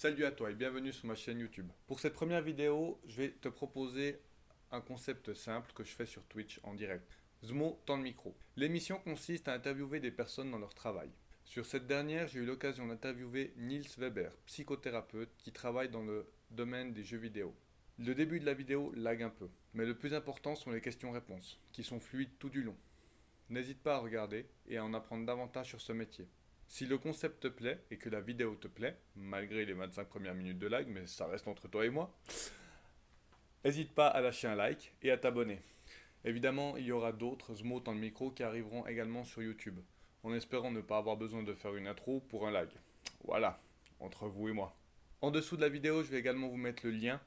Salut à toi et bienvenue sur ma chaîne YouTube. Pour cette première vidéo, je vais te proposer un concept simple que je fais sur Twitch en direct. Zmo temps de micro. L'émission consiste à interviewer des personnes dans leur travail. Sur cette dernière, j'ai eu l'occasion d'interviewer Niels Weber, psychothérapeute qui travaille dans le domaine des jeux vidéo. Le début de la vidéo lag un peu, mais le plus important sont les questions-réponses, qui sont fluides tout du long. N'hésite pas à regarder et à en apprendre davantage sur ce métier. Si le concept te plaît et que la vidéo te plaît, malgré les 25 premières minutes de lag, mais ça reste entre toi et moi, n'hésite pas à lâcher un like et à t'abonner. Évidemment, il y aura d'autres Zmo dans le micro qui arriveront également sur YouTube, en espérant ne pas avoir besoin de faire une intro pour un lag. Voilà, entre vous et moi. En dessous de la vidéo, je vais également vous mettre le lien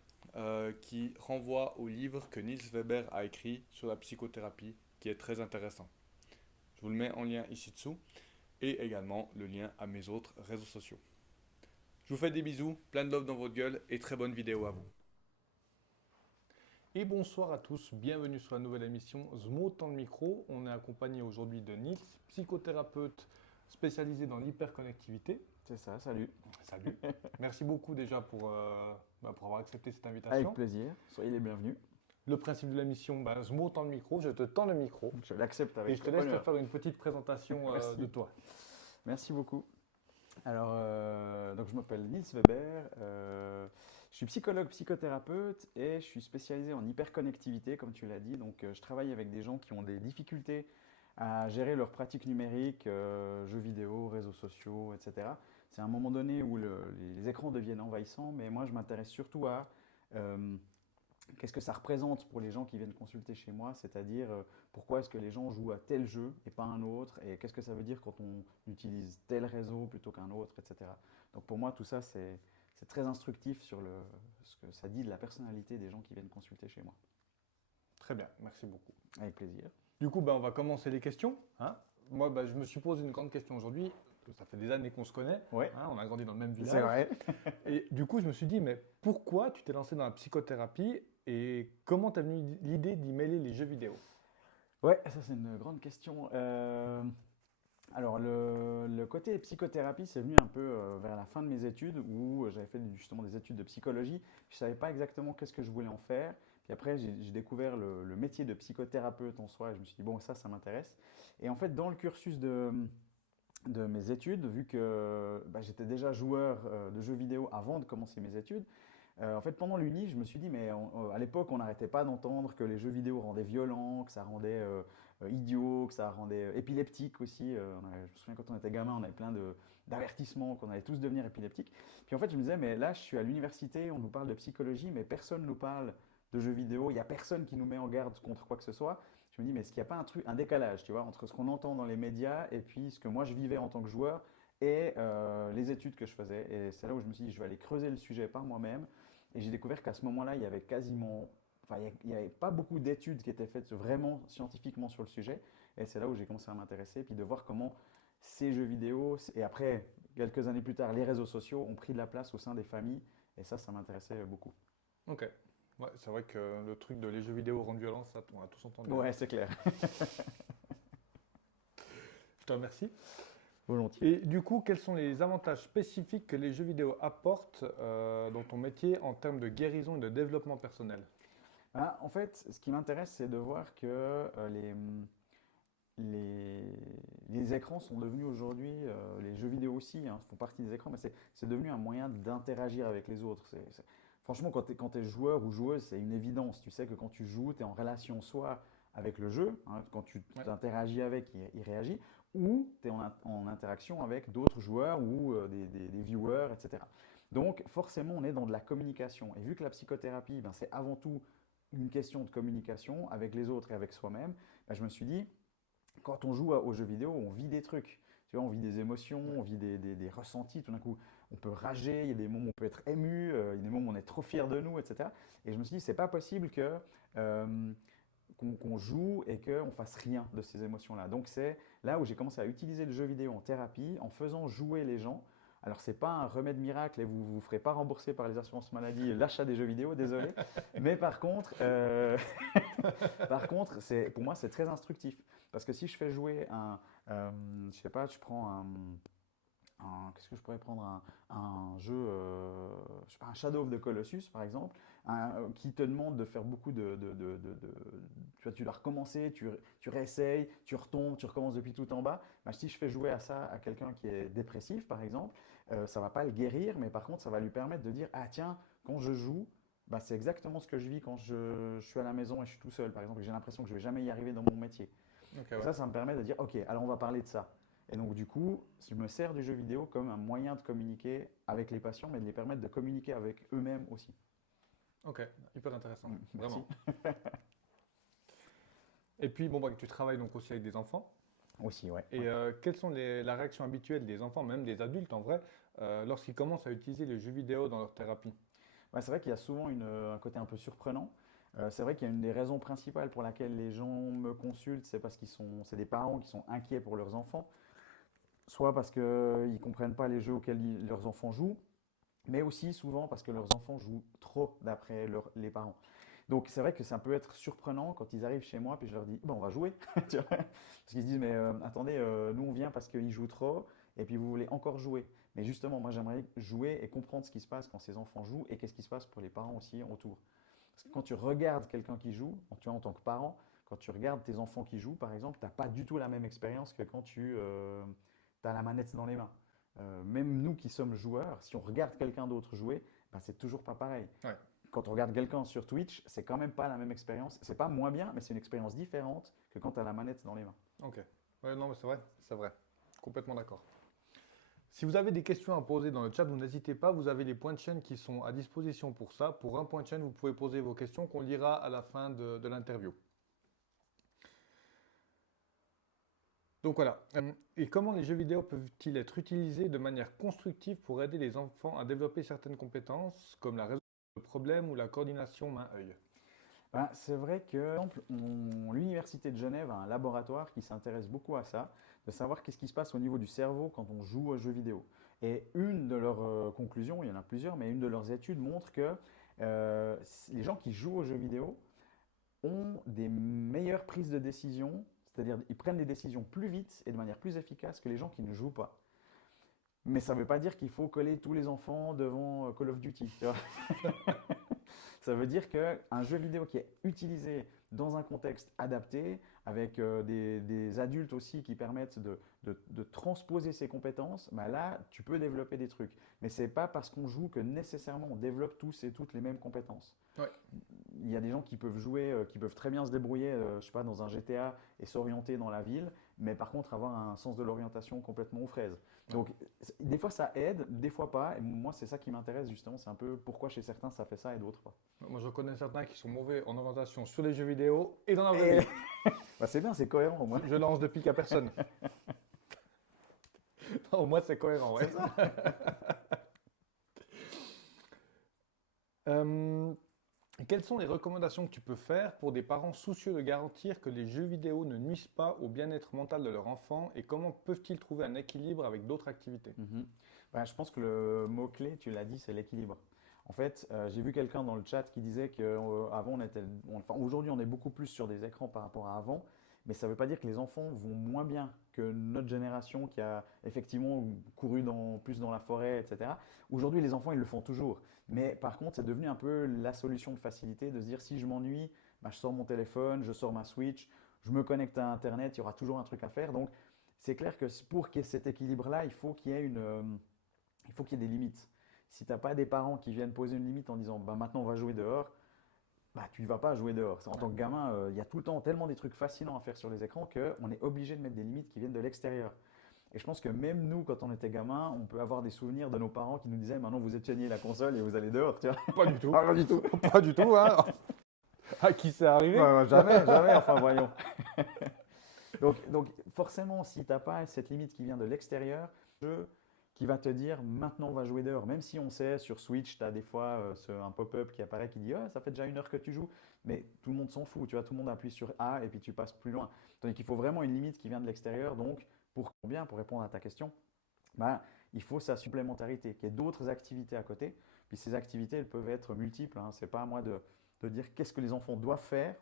qui renvoie au livre que Niels Weber a écrit sur la psychothérapie, qui est très intéressant. Je vous le mets en lien ici dessous et également le lien à mes autres réseaux sociaux. Je vous fais des bisous, plein de love dans votre gueule et très bonne vidéo à vous. Et bonsoir à tous, bienvenue sur la nouvelle émission Zmo temps de micro. On est accompagné aujourd'hui de Niels, psychothérapeute spécialisé dans l'hyperconnectivité. C'est ça, salut. Salut. Merci beaucoup déjà pour avoir accepté cette Avec invitation. plaisir, soyez les bienvenus. Le principe de la mission, Zmo temps de micro, je te tends le micro Je l'accepte et avec je te laisse te honneur. faire une petite présentation Merci. de toi. Merci beaucoup. Alors, donc je m'appelle Niels Weber, je suis psychologue, psychothérapeute et je suis spécialisé en hyperconnectivité, comme tu l'as dit. Donc, je travaille avec des gens qui ont des difficultés à gérer leurs pratiques numériques, jeux vidéo, réseaux sociaux, etc. C'est un moment donné où les écrans deviennent envahissants, mais moi, je m'intéresse surtout à euh, qu'est-ce que ça représente pour les gens qui viennent consulter chez moi, c'est-à-dire pourquoi est-ce que les gens jouent à tel jeu et pas un autre, et qu'est-ce que ça veut dire quand on utilise tel réseau plutôt qu'un autre, etc. Donc pour moi, tout ça, c'est très instructif sur ce que ça dit de la personnalité des gens qui viennent consulter chez moi. Très bien, merci beaucoup. Avec plaisir. Du coup, on va commencer les questions. Hein. Moi, je me suis posé une grande question aujourd'hui. Ça fait des années qu'on se connaît. Ouais. Hein, on a grandi dans le même village. C'est vrai. Et du coup, je me suis dit, mais pourquoi tu t'es lancé dans la psychothérapie et comment t'es venue l'idée d'y mêler les jeux vidéo? Ouais, ça c'est une grande question. Alors le côté psychothérapie, c'est venu un peu vers la fin de mes études où j'avais fait justement des études de psychologie. Je ne savais pas exactement qu'est-ce que je voulais en faire. Puis après, j'ai découvert le métier de psychothérapeute en soi et je me suis dit, bon, ça m'intéresse. Et en fait, dans le cursus de mes études, vu que j'étais déjà joueur de jeux vidéo avant de commencer mes études, en fait, pendant l'Uni, je me suis dit, mais à l'époque, on n'arrêtait pas d'entendre que les jeux vidéo rendaient violents, que ça rendait idiot, que ça rendait épileptique aussi. Je me souviens quand on était gamin, on avait plein d'avertissements qu'on allait tous devenir épileptiques. Puis en fait, je me disais, mais là, je suis à l'université, on nous parle de psychologie, mais personne ne nous parle de jeux vidéo. Il n'y a personne qui nous met en garde contre quoi que ce soit. Je me dis, mais est-ce qu'il n'y a pas un décalage, tu vois, entre ce qu'on entend dans les médias et puis ce que moi je vivais en tant que joueur et les études que je faisais. Et c'est là où je me suis dit, je vais aller creuser le sujet par moi-même. Et j'ai découvert qu'à ce moment-là, il y avait quasiment, enfin, il n'y avait pas beaucoup d'études qui étaient faites vraiment scientifiquement sur le sujet. Et c'est là où j'ai commencé à m'intéresser, puis de voir comment ces jeux vidéo, et après, quelques années plus tard, les réseaux sociaux ont pris de la place au sein des familles. Et ça m'intéressait beaucoup. Ok. Ouais, c'est vrai que le truc de les jeux vidéo rendent violents, ça, on a tous entendu. Ouais, c'est clair. Je te remercie. Volontiers. Et du coup, quels sont les avantages spécifiques que les jeux vidéo apportent dans ton métier en termes de guérison et de développement personnel? En fait, ce qui m'intéresse, c'est de voir que les, les écrans sont devenus aujourd'hui, les jeux vidéo aussi font partie des écrans, mais c'est devenu un moyen d'interagir avec les autres. Franchement, quand tu es joueur ou joueuse, c'est une évidence. Tu sais que quand tu joues, tu es en relation soit avec le jeu, hein, quand tu Ouais. interagis avec, il réagit, ou tu es en interaction avec d'autres joueurs ou des viewers, etc. Donc forcément, on est dans de la communication. Et vu que la psychothérapie, c'est avant tout une question de communication avec les autres et avec soi-même, je me suis dit, quand on joue aux jeux vidéo, on vit des trucs. Tu vois, on vit des émotions, on vit des ressentis. Tout d'un coup, on peut rager, il y a des moments où on peut être ému, il y a des moments où on est trop fier de nous, etc. Et je me suis dit, c'est pas possible euh, qu'on joue et qu'on fasse rien de ces émotions-là. Donc c'est là où j'ai commencé à utiliser le jeu vidéo en thérapie, en faisant jouer les gens. Alors c'est pas un remède miracle et vous ne vous ferez pas rembourser par les assurances maladie l'achat des jeux vidéo, désolé. Mais par contre, pour moi c'est très instructif. Parce que si je fais jouer je sais pas, je prends qu'est-ce que je pourrais prendre un jeu un Shadow of the Colossus, par exemple, qui te demande de faire beaucoup tu vois, tu dois recommencer, tu réessayes, tu retombes, tu recommences depuis tout en bas. Bah, si je fais jouer à ça à quelqu'un qui est dépressif, par exemple, ça ne va pas le guérir, mais par contre, ça va lui permettre de dire, ah tiens, quand je joue, bah, c'est exactement ce que je vis quand je suis à la maison et je suis tout seul, par exemple, et j'ai l'impression que je ne vais jamais y arriver dans mon métier. Ok, Et ouais. ça me permet de dire, ok, alors on va parler de ça. Et donc du coup, je me sers du jeu vidéo comme un moyen de communiquer avec les patients, mais de les permettre de communiquer avec eux-mêmes aussi. Ok, hyper intéressant, Merci. vraiment. Et puis, bon, bah, tu travailles donc aussi avec des enfants. Aussi, ouais. Et quelles sont la réaction habituelle des enfants, même des adultes en vrai, lorsqu'ils commencent à utiliser les jeux vidéo dans leur thérapie? Ouais, c'est vrai qu'il y a souvent un côté un peu surprenant. C'est vrai qu'il y a une des raisons principales pour laquelle les gens me consultent, c'est parce c'est des parents qui sont inquiets pour leurs enfants, soit parce qu'ils ne comprennent pas les jeux auxquels leurs enfants jouent, mais aussi souvent parce que leurs enfants jouent trop d'après les parents. Donc c'est vrai que ça peut être surprenant quand ils arrivent chez moi puis je leur dis bon, on va jouer, tu vois. Parce qu'ils se disent mais attendez, nous on vient parce qu'ils jouent trop et puis vous voulez encore jouer. Mais justement moi j'aimerais jouer et comprendre ce qui se passe quand ces enfants jouent et qu'est-ce qui se passe pour les parents aussi autour. Parce que quand tu regardes quelqu'un qui joue, tu vois, en tant que parent, quand tu regardes tes enfants qui jouent par exemple, tu n'as pas du tout la même expérience que quand tu as la manette dans les mains. Même nous qui sommes joueurs, si on regarde quelqu'un d'autre jouer, ben, c'est toujours pas pareil. Ouais, Quand on regarde quelqu'un sur Twitch, c'est quand même pas la même expérience. C'est pas moins bien, mais c'est une expérience différente que quand tu as la manette dans les mains. ok. Ouais, non, mais c'est vrai. Complètement d'accord. Si vous avez des questions à poser dans le chat, vous n'hésitez pas, vous avez les points de chaîne qui sont à disposition pour ça. Pour un point de chaîne, vous pouvez poser vos questions qu'on lira à la fin de l'interview. Donc voilà. Et comment les jeux vidéo peuvent-ils être utilisés de manière constructive pour aider les enfants à développer certaines compétences, comme la résolution de problèmes ou la coordination main-œil? Ben, c'est vrai que par exemple, l'Université de Genève a un laboratoire qui s'intéresse beaucoup à ça, de savoir qu'est-ce qui se passe au niveau du cerveau quand on joue aux jeux vidéo. Et une de leurs conclusions, il y en a plusieurs, mais une de leurs études montre que les gens qui jouent aux jeux vidéo ont des meilleures prises de décision, c'est-à-dire ils prennent des décisions plus vite et de manière plus efficace que les gens qui ne jouent pas. Mais ça ne veut pas dire qu'il faut coller tous les enfants devant Call of Duty, tu vois. Ça veut dire qu'un jeu vidéo qui est utilisé dans un contexte adapté, avec des adultes aussi qui permettent de transposer ces compétences, bah là, tu peux développer des trucs. Mais ce n'est pas parce qu'on joue que nécessairement on développe tous et toutes les mêmes compétences. Ouais. Il y a des gens qui peuvent jouer, qui peuvent très bien se débrouiller, je sais pas, dans un GTA et s'orienter dans la ville, mais par contre avoir un sens de l'orientation complètement aux fraises. Ouais. Donc, des fois ça aide, des fois pas. Et moi, c'est ça qui m'intéresse justement. C'est un peu pourquoi chez certains ça fait ça et d'autres pas. Moi, je connais certains qui sont mauvais en orientation sur les jeux vidéo et dans la vraie Et vie. bah, c'est bien, c'est cohérent au moins. Je lance de pique à personne. Non, au moins, c'est cohérent, ouais. C'est ça. Euh, Quelles sont les recommandations que tu peux faire pour des parents soucieux de garantir que les jeux vidéo ne nuisent pas au bien-être mental de leur enfant et comment peuvent-ils trouver un équilibre avec d'autres activités? Mhm. Bah, je pense que le mot-clé, tu l'as dit, c'est l'équilibre. En fait, j'ai vu quelqu'un dans le chat qui disait qu'avant, enfin, aujourd'hui, on est beaucoup plus sur des écrans par rapport à avant, mais ça ne veut pas dire que les enfants vont moins bien que notre génération qui a effectivement couru plus dans la forêt, etc. Aujourd'hui, les enfants, ils le font toujours. Mais par contre, c'est devenu un peu la solution de facilité de se dire si je m'ennuie, bah, je sors mon téléphone, je sors ma Switch, je me connecte à Internet, il y aura toujours un truc à faire. Donc, c'est clair que pour qu'il y ait cet équilibre-là, il faut qu'il y ait des limites. Si tu n'as pas des parents qui viennent poser une limite en disant bah, maintenant on va jouer dehors, bah, tu ne vas pas jouer dehors. En tant que gamin, il y a tout le temps tellement des trucs fascinants à faire sur les écrans qu'on est obligé de mettre des limites qui viennent de l'extérieur. Et je pense que même nous, quand on était gamin, on peut avoir des souvenirs de nos parents qui nous disaient maintenant vous éteignez la console et vous allez dehors. Tu vois. Pas du tout. Ah, pas du tout. Pas du tout, hein. À qui c'est arrivé? Jamais, jamais, enfin voyons. Donc forcément, si tu n'as pas cette limite qui vient de l'extérieur, qui va te dire maintenant on va jouer dehors. Même si on sait sur Switch, tu as des fois un pop-up qui apparaît qui dit ça fait déjà 1 heure que tu joues, mais tout le monde s'en fout, tu vois, tout le monde appuie sur A et puis tu passes plus loin. Donc il faut vraiment une limite qui vient de l'extérieur. Donc pour répondre à ta question, bah, il faut sa supplémentarité, qu'il y ait d'autres activités à côté. Puis ces activités, elles peuvent être multiples. Hein. Ce n'est pas à moi de dire qu'est-ce que les enfants doivent faire.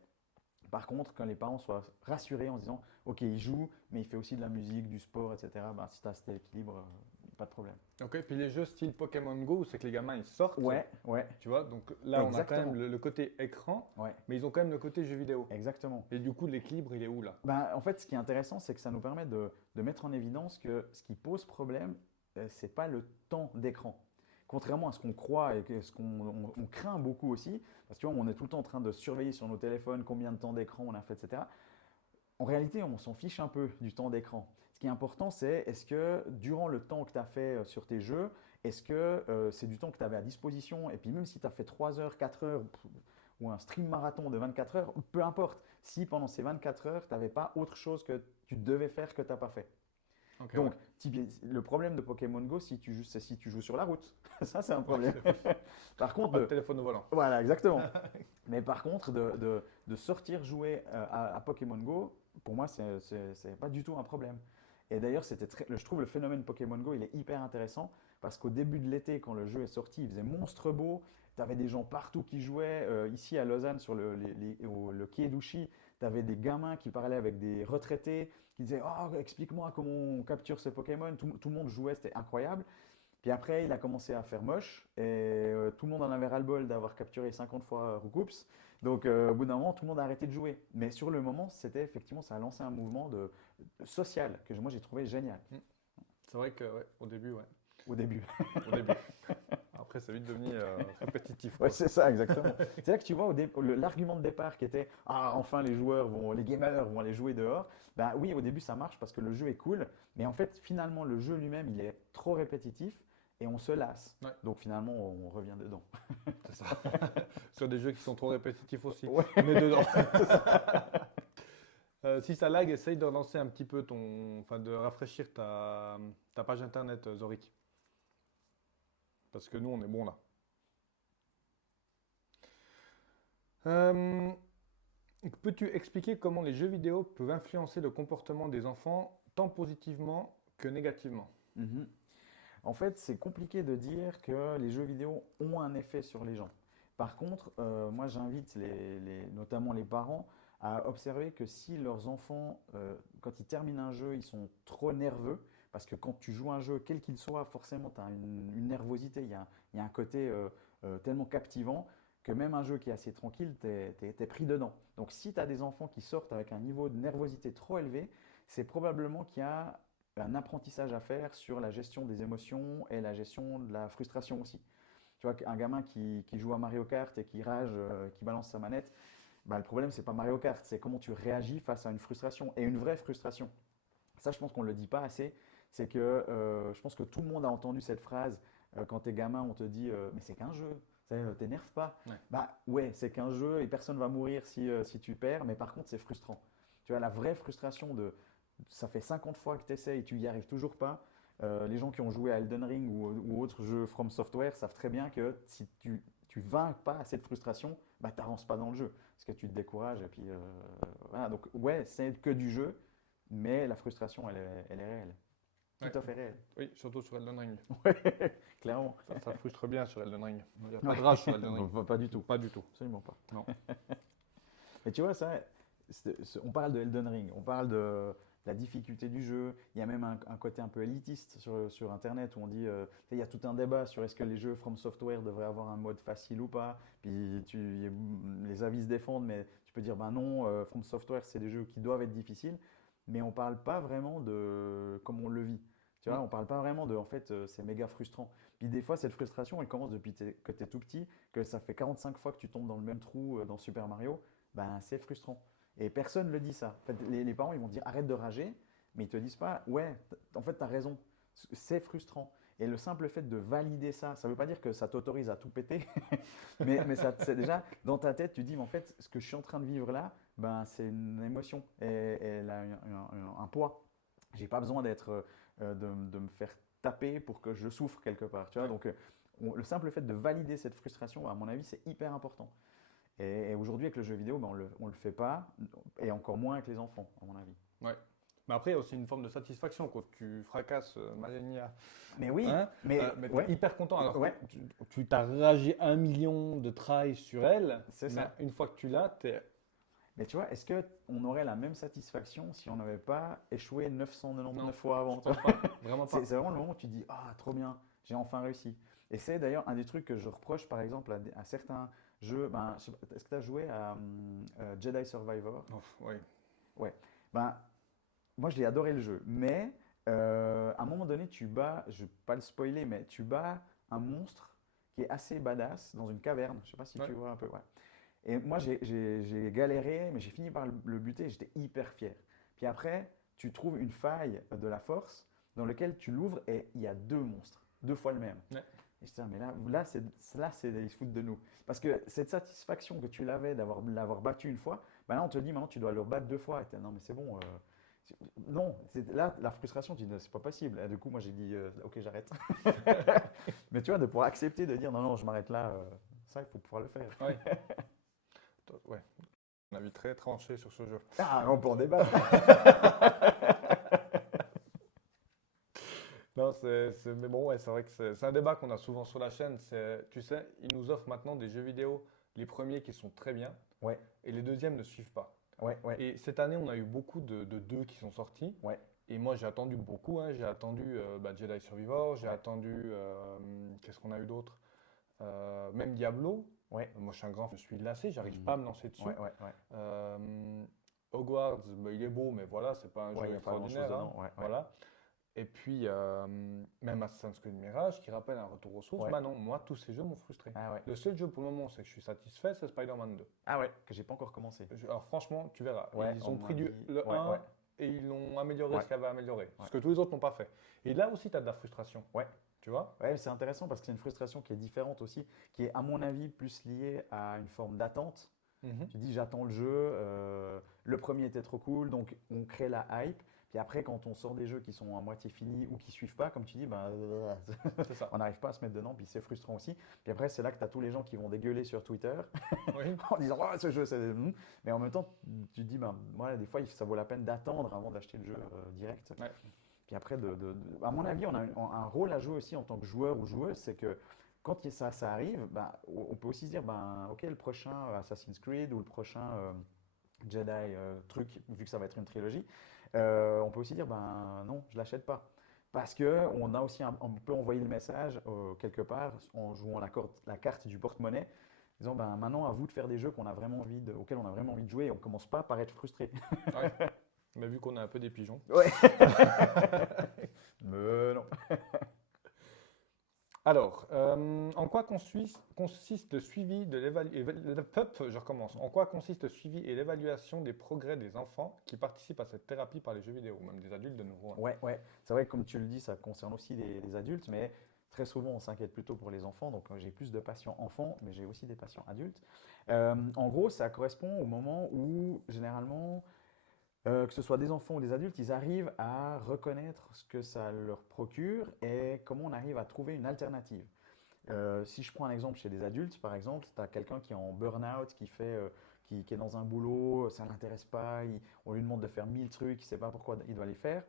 Par contre, quand les parents soient rassurés en se disant ok, il joue, mais il fait aussi de la musique, du sport, etc., bah, si tu as cet équilibre, pas de problème. Ok, puis les jeux style Pokémon Go, c'est que les gamins ils sortent. Ouais. Tu vois, donc là on a quand Exactement. même le côté écran, Ouais, mais ils ont quand même le côté jeu vidéo. exactement. Et du coup, l'équilibre, il est où là? Ben, en fait, ce qui est intéressant, c'est que ça nous permet de mettre en évidence que ce qui pose problème, c'est pas le temps d'écran. Contrairement à ce qu'on croit et ce qu'on craint beaucoup aussi, parce que tu vois, on est tout le temps en train de surveiller sur nos téléphones combien de temps d'écran on a fait, etc. En réalité, on s'en fiche un peu du temps d'écran. Ce qui est important, c'est est-ce que durant le temps que tu as fait sur tes jeux, est-ce que c'est du temps que tu avais à disposition? Et puis même si tu as fait 3 heures, 4 heures ou un stream marathon de 24 heures, peu importe. Si pendant ces 24 heures, tu n'avais pas autre chose que tu devais faire que tu n'as pas fait. Ok, Donc, ouais. le problème de Pokémon Go, c'est si tu joues sur la route. Ça, c'est un problème. Par contre, Pas de téléphone au volant. voilà, exactement. Mais par contre, de sortir jouer à Pokémon Go, pour moi, c'est pas du tout un problème. Et d'ailleurs, je trouve le phénomène Pokémon Go, il est hyper intéressant parce qu'au début de l'été, quand le jeu est sorti, il faisait monstre beau. Tu avais des gens partout qui jouaient. Ici à Lausanne, sur le quai d'Ouchy, tu avais des gamins qui parlaient avec des retraités, qui disaient oh, explique-moi comment on capture ces Pokémon. Tout le monde jouait, c'était incroyable. Puis après, il a commencé à faire moche et tout le monde en avait ras-le-bol d'avoir capturé 50 fois Roucoups. Donc au bout d'un moment, tout le monde a arrêté de jouer. Mais sur le moment, c'était effectivement, ça a lancé un mouvement social que moi j'ai trouvé génial C'est vrai que, ouais, au début, ouais. au début. Au début. Après, c'est vite devenu répétitif. Ouais, Quoi. c'est ça, exactement. C'est là que tu vois l'argument de départ qui était ah enfin les gamers vont aller jouer dehors. Ben oui, au début ça marche parce que le jeu est cool, mais en fait finalement le jeu lui-même il est trop répétitif et on se lasse. Ouais. Donc finalement on revient dedans. C'est ça. Sur des jeux qui sont trop répétitifs aussi. Ouais. On est dedans. Si ça lag, essaye de relancer un petit peu de rafraîchir ta page internet, Zorik. Parce que nous, on est bon là. Peux-tu expliquer comment les jeux vidéo peuvent influencer le comportement des enfants tant positivement que négativement? Mhm. En fait, c'est compliqué de dire que les jeux vidéo ont un effet sur les gens. Par contre, moi j'invite notamment les parents à observer que si leurs enfants, quand ils terminent un jeu, ils sont trop nerveux, parce que quand tu joues un jeu, quel qu'il soit, forcément tu as une nervosité, il y a un côté tellement captivant que même un jeu qui est assez tranquille, tu es pris dedans. Donc si tu as des enfants qui sortent avec un niveau de nervosité trop élevé, c'est probablement qu'il y a un apprentissage à faire sur la gestion des émotions et la gestion de la frustration aussi. Tu vois, un gamin qui joue à Mario Kart et qui rage, qui balance sa manette, bah, le problème, c'est pas Mario Kart, c'est comment tu réagis face à une frustration et une vraie frustration. Ça, je pense qu'on ne le dit pas assez. C'est que je pense que tout le monde a entendu cette phrase quand t'es gamin, on te dit mais c'est qu'un jeu, t'énerve pas. Ouais. Bah ouais, c'est qu'un jeu et personne va mourir si tu perds, mais par contre, c'est frustrant. Tu vois, la vraie frustration ça fait 50 fois que tu essaies et tu n'y arrives toujours pas. Les gens qui ont joué à Elden Ring ou autres jeux From Software savent très bien que si tu vaincs pas à cette frustration, bah, tu n'avances pas dans le jeu. Parce que tu te décourages. Et puis, voilà. Donc, ouais, c'est que du jeu, mais la frustration, elle est réelle. Ouais. Tout à fait réelle. Oui, surtout sur Elden Ring. Ouais, clairement. Ça frustre bien sur Elden Ring. Il n'y a pas de rage sur Elden Ring. Pas du tout. Pas du tout. Absolument pas. Non. Mais tu vois, on parle de Elden Ring, on parle de la difficulté du jeu. Il y a même un côté un peu élitiste sur Internet où on dit, il y a tout un débat sur est-ce que les jeux From Software devraient avoir un mode facile ou pas. Puis les avis se défendent, mais tu peux dire, ben non, From Software, c'est des jeux qui doivent être difficiles. Mais on ne parle pas vraiment de comment on le vit. Tu vois, on ne parle pas vraiment en fait, c'est méga frustrant. Puis des fois, cette frustration, elle commence depuis que tu es tout petit, que ça fait 45 fois que tu tombes dans le même trou dans Super Mario, ben c'est frustrant. Et personne ne le dit ça. En fait, les parents, ils vont dire arrête de rager, mais ils ne te disent pas ouais, en fait, tu as raison, c'est frustrant. Et le simple fait de valider ça, ça ne veut pas dire que ça t'autorise à tout péter, mais c'est déjà dans ta tête, tu dis mais en fait, ce que je suis en train de vivre là, ben, c'est une émotion et elle a un poids. J'ai pas besoin de me faire taper pour que je souffre quelque part. Tu vois. Donc, le simple fait de valider cette frustration, à mon avis, c'est hyper important. Et aujourd'hui, avec le jeu vidéo, ben, on le fait pas, et encore moins avec les enfants, à mon avis. Ouais. Mais après, il y a aussi une forme de satisfaction quand tu fracasses Malenia. Mais oui, hein, mais t'es ouais. hyper content. Alors, Ouais. tu t'as ragé 1 million de tries sur elle, C'est mais ça. une fois que tu l'as, t'es Mais tu vois, est-ce qu'on aurait la même satisfaction si on n'avait pas échoué 999 Non, fois avant? je pense pas. Vraiment pas. C'est vraiment le moment où tu dis, ah, trop bien, j'ai enfin réussi. Et c'est d'ailleurs un des trucs que je reproche, par exemple, à certains jeux. Ben, je sais pas, est-ce que tu as joué à Jedi Survivor? Oui. Ouais. Ben, moi, j'ai adoré le jeu. Mais à un moment donné, je ne vais pas le spoiler, mais tu bats un monstre qui est assez badass dans une caverne. Je ne sais pas si Ouais. tu vois un peu. Ouais. Et moi, j'ai galéré, mais j'ai fini par le buter. J'étais hyper fier. Puis après, tu trouves une faille de la force dans laquelle tu l'ouvres et il y a deux monstres, deux fois le même. Ouais. Et je dis, ah, mais ils se foutent de nous. Parce que cette satisfaction que tu l'avais l'avoir battu une fois, ben là, on te dit maintenant, tu dois le battre deux fois. Et t'es, non, mais c'est bon. Non, là, la frustration, tu dis, c'est pas possible. Et du coup, moi, j'ai dit, ok, j'arrête. Mais tu vois, de pouvoir accepter de dire, non, non, je m'arrête là, ça, il faut pouvoir le faire. Ouais. Ouais. Un avis très tranché sur ce jeu. Ah, on peut en débattre. Non, mais bon, ouais, c'est vrai que c'est un débat qu'on a souvent sur la chaîne. Tu sais, ils nous offrent maintenant des jeux vidéo, les premiers qui sont très bien, Ouais, et les deuxièmes ne suivent pas. ouais, ouais, Et cette année, on a eu beaucoup de deux qui sont sortis. ouais, Et moi, j'ai attendu beaucoup, hein. J'ai attendu Jedi Survivor, j'ai ouais, attendu. Qu'est-ce qu'on a eu d'autre? Même Diablo. ouais. Moi, je suis un grand, je suis lassé, j'arrive Mhm. pas à me lancer dessus. Ouais, ouais, ouais. Euh, Hogwarts, bah, il est beau, mais voilà, c'est pas un Ouais, il jeu n'y a pas grand-chose extraordinaire, hein. dedans. Ouais, ouais. Voilà. Et puis, même Assassin's Creed Mirage, qui rappelle un retour aux sources, Ouais. bah non, moi, tous ces jeux m'ont frustré. Ah ouais. Le seul jeu pour le moment, c'est que je suis satisfait, c'est Spider-Man 2. Ah ouais, que j'ai pas encore commencé. Alors franchement, tu verras, Ouais, ils on ont m'a pris dit. le Ouais, 1 ouais, et ils l'ont amélioré ouais, ce qu'il y avait à améliorer. ouais. Ce que tous les autres n'ont pas fait. Et là aussi, tu as de la frustration, Ouais. tu vois? Ouais, c'est intéressant parce que c'est une frustration qui est différente aussi, qui est à mon avis plus liée à une forme d'attente. Mhm. Tu dis j'attends le jeu, le premier était trop cool, donc on crée la hype. Puis après, quand on sort des jeux qui sont à moitié finis ou qui suivent pas, comme tu dis, ben, C'est ça. on n'arrive pas à se mettre dedans, puis c'est frustrant aussi. Puis après, c'est là que tu as tous les gens qui vont dégueuler sur Twitter Oui, en disant oh, ce jeu, c'est. Mais en même temps, tu te dis, ben, voilà, des fois, ça vaut la peine d'attendre avant d'acheter le jeu direct. ouais. Puis après, à mon avis, on a un rôle à jouer aussi en tant que joueur ou joueuse, c'est que quand ça arrive, ben, on peut aussi se dire, ben, ok, le prochain Assassin's Creed ou le prochain Jedi truc, vu que ça va être une trilogie, on peut aussi dire, ben non, je l'achète pas. Parce que on peut envoyer le message quelque part en jouant la carte du porte-monnaie, disant, ben maintenant à vous de faire des jeux auxquels on a vraiment envie de jouer et on commence pas par être frustré. Ouais. Mais vu qu'on est un peu des pigeons. Ouais. Mais non. Alors, en quoi consiste le suivi de l'évaluation. Je recommence. En quoi consiste le suivi et l'évaluation des progrès des enfants qui participent à cette thérapie par les jeux vidéo, même des adultes de nouveau, hein. Ouais, ouais. C'est vrai que comme tu le dis, ça concerne aussi les adultes, mais très souvent on s'inquiète plutôt pour les enfants. Donc j'ai plus de patients enfants, mais j'ai aussi des patients adultes. En gros, ça correspond au moment où généralement, que ce soit des enfants ou des adultes, ils arrivent à reconnaître ce que ça leur procure et comment on arrive à trouver une alternative. Si je prends un exemple chez des adultes, par exemple, tu as quelqu'un qui est en burn-out, qui est dans un boulot, ça ne l'intéresse pas, on lui demande de faire 1000 trucs, il ne sait pas pourquoi il doit les faire.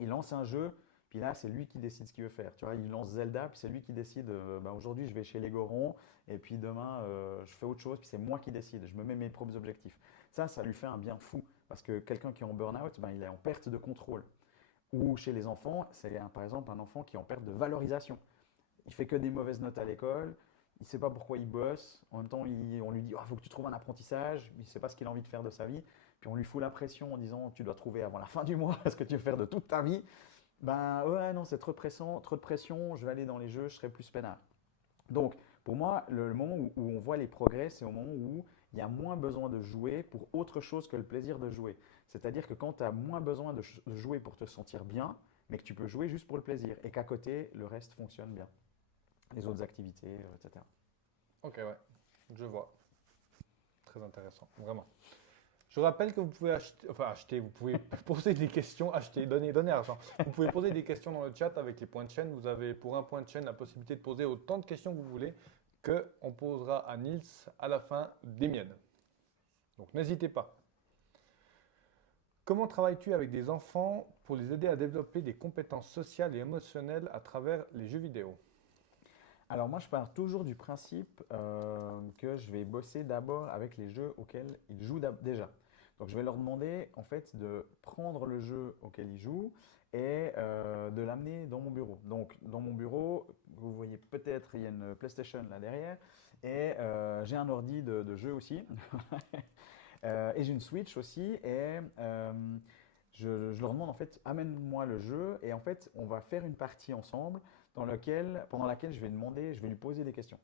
Il lance un jeu, puis là, c'est lui qui décide ce qu'il veut faire. Tu vois, il lance Zelda, puis c'est lui qui décide, bah, aujourd'hui, je vais chez les Gorons, et puis demain, je fais autre chose, puis c'est moi qui décide. Je me mets mes propres objectifs. Ça lui fait un bien fou, parce que quelqu'un qui est en burn-out, ben, il est en perte de contrôle. Ou chez les enfants, c'est par exemple un enfant qui est en perte de valorisation. Il fait que des mauvaises notes à l'école, il ne sait pas pourquoi il bosse. En même temps, on lui dit il faut que tu trouves un apprentissage, il ne sait pas ce qu'il a envie de faire de sa vie. Puis on lui fout la pression en disant tu dois trouver avant la fin du mois ce que tu veux faire de toute ta vie. Ben ouais, non, c'est trop de pression, je vais aller dans les jeux, je serai plus peinard. Donc, pour moi, le moment où on voit les progrès, c'est au moment où il y a moins besoin de jouer pour autre chose que le plaisir de jouer. C'est-à-dire que quand tu as moins besoin de jouer pour te sentir bien, mais que tu peux jouer juste pour le plaisir et qu'à côté, le reste fonctionne bien. Les autres activités, etc. Ok, ouais, je vois. Très intéressant, vraiment. Je rappelle que vous pouvez acheter, vous pouvez poser des questions, donner argent. Vous pouvez poser des questions dans le chat avec les points de chaîne. Vous avez pour un point de chaîne la possibilité de poser autant de questions que vous voulez qu'on posera à Nils à la fin des miennes. Donc n'hésitez pas. Comment travailles-tu avec des enfants pour les aider à développer des compétences sociales et émotionnelles à travers les jeux vidéo? Alors moi, je pars toujours du principe que je vais bosser d'abord avec les jeux auxquels ils jouent déjà. Donc je vais leur demander en fait de prendre le jeu auquel ils jouent et de l'amener dans mon bureau. Donc dans mon bureau, vous voyez peut-être, il y a une PlayStation là derrière et j'ai un ordi de jeu aussi. Et j'ai une Switch aussi et je leur demande en fait amène-moi le jeu et en fait on va faire une partie ensemble pendant laquelle je vais demander, je vais lui poser des questions.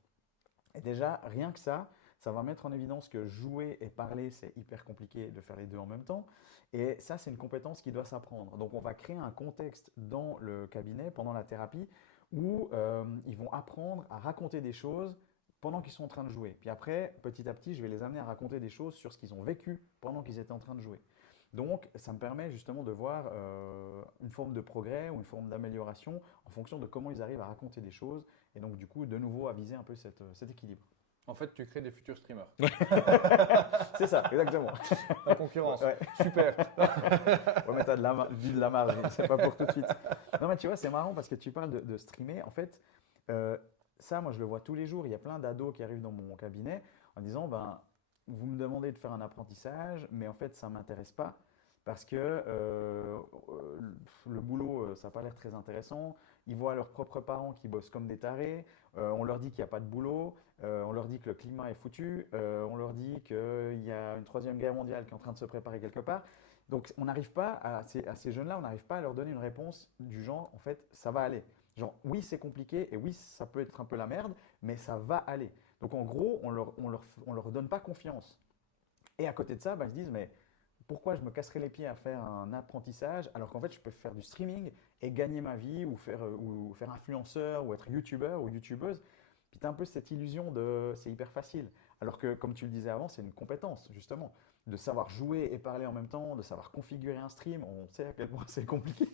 Et déjà rien que ça va mettre en évidence que jouer et parler c'est hyper compliqué de faire les deux en même temps et ça c'est une compétence qui doit s'apprendre. Donc on va créer un contexte dans le cabinet pendant la thérapie où ils vont apprendre à raconter des choses pendant qu'ils sont en train de jouer. Puis après, petit à petit, je vais les amener à raconter des choses sur ce qu'ils ont vécu pendant qu'ils étaient en train de jouer. Donc, ça me permet justement de voir une forme de progrès ou une forme d'amélioration en fonction de comment ils arrivent à raconter des choses. Et donc, du coup, de nouveau, à viser un peu cet équilibre. En fait, tu crées des futurs streamers. C'est ça, exactement. La concurrence. Ouais. Super. Ouais, mais t'as de la marge, c'est pas pour tout de suite. Non, mais tu vois, c'est marrant parce que tu parles de streamer. En fait, euh, ça, moi, je le vois tous les jours. Il y a plein d'ados qui arrivent dans mon cabinet en disant, ben, vous me demandez de faire un apprentissage, mais en fait, ça ne m'intéresse pas parce que le boulot, ça n'a pas l'air très intéressant. Ils voient leurs propres parents qui bossent comme des tarés. On leur dit qu'il n'y a pas de boulot. On leur dit que le climat est foutu. On leur dit qu'il y a une troisième guerre mondiale qui est en train de se préparer quelque part. Donc, on n'arrive pas à ces jeunes-là, on n'arrive pas à leur donner une réponse du genre, en fait, ça va aller. Genre, oui, c'est compliqué et oui, ça peut être un peu la merde, mais ça va aller. Donc, en gros, on leur donne pas confiance. Et à côté de ça, bah, ils se disent, mais pourquoi je me casserais les pieds à faire un apprentissage alors qu'en fait, je peux faire du streaming et gagner ma vie ou faire influenceur ou être youtubeur ou youtubeuse. Puis tu as un peu cette illusion de c'est hyper facile. Alors que, comme tu le disais avant, c'est une compétence, justement, de savoir jouer et parler en même temps, de savoir configurer un stream. On sait à quel point c'est compliqué.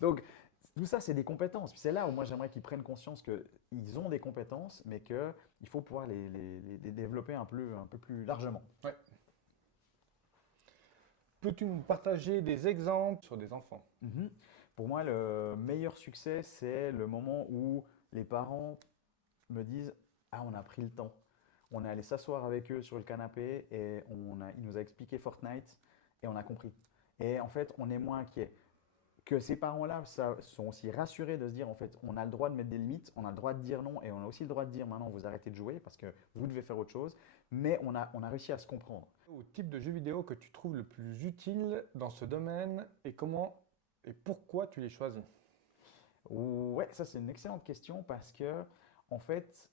Donc, tout ça, c'est des compétences. Puis c'est là où moi, j'aimerais qu'ils prennent conscience qu'ils ont des compétences, mais qu'il faut pouvoir les développer un peu plus largement. Ouais. Peux-tu nous partager des exemples sur des enfants? Mhm. Pour moi, le meilleur succès, c'est le moment où les parents me disent ah, on a pris le temps. On est allé s'asseoir avec eux sur le canapé et il nous a expliqué Fortnite et on a compris. Et en fait, on est moins inquiet. Que ces parents-là sont aussi rassurés de se dire en fait, on a le droit de mettre des limites, on a le droit de dire non et on a aussi le droit de dire maintenant vous arrêtez de jouer parce que vous devez faire autre chose. Mais on a réussi à se comprendre. Au type de jeu vidéo que tu trouves le plus utile dans ce domaine et comment et pourquoi tu les choisis? Ouais, ça c'est une excellente question parce que en fait,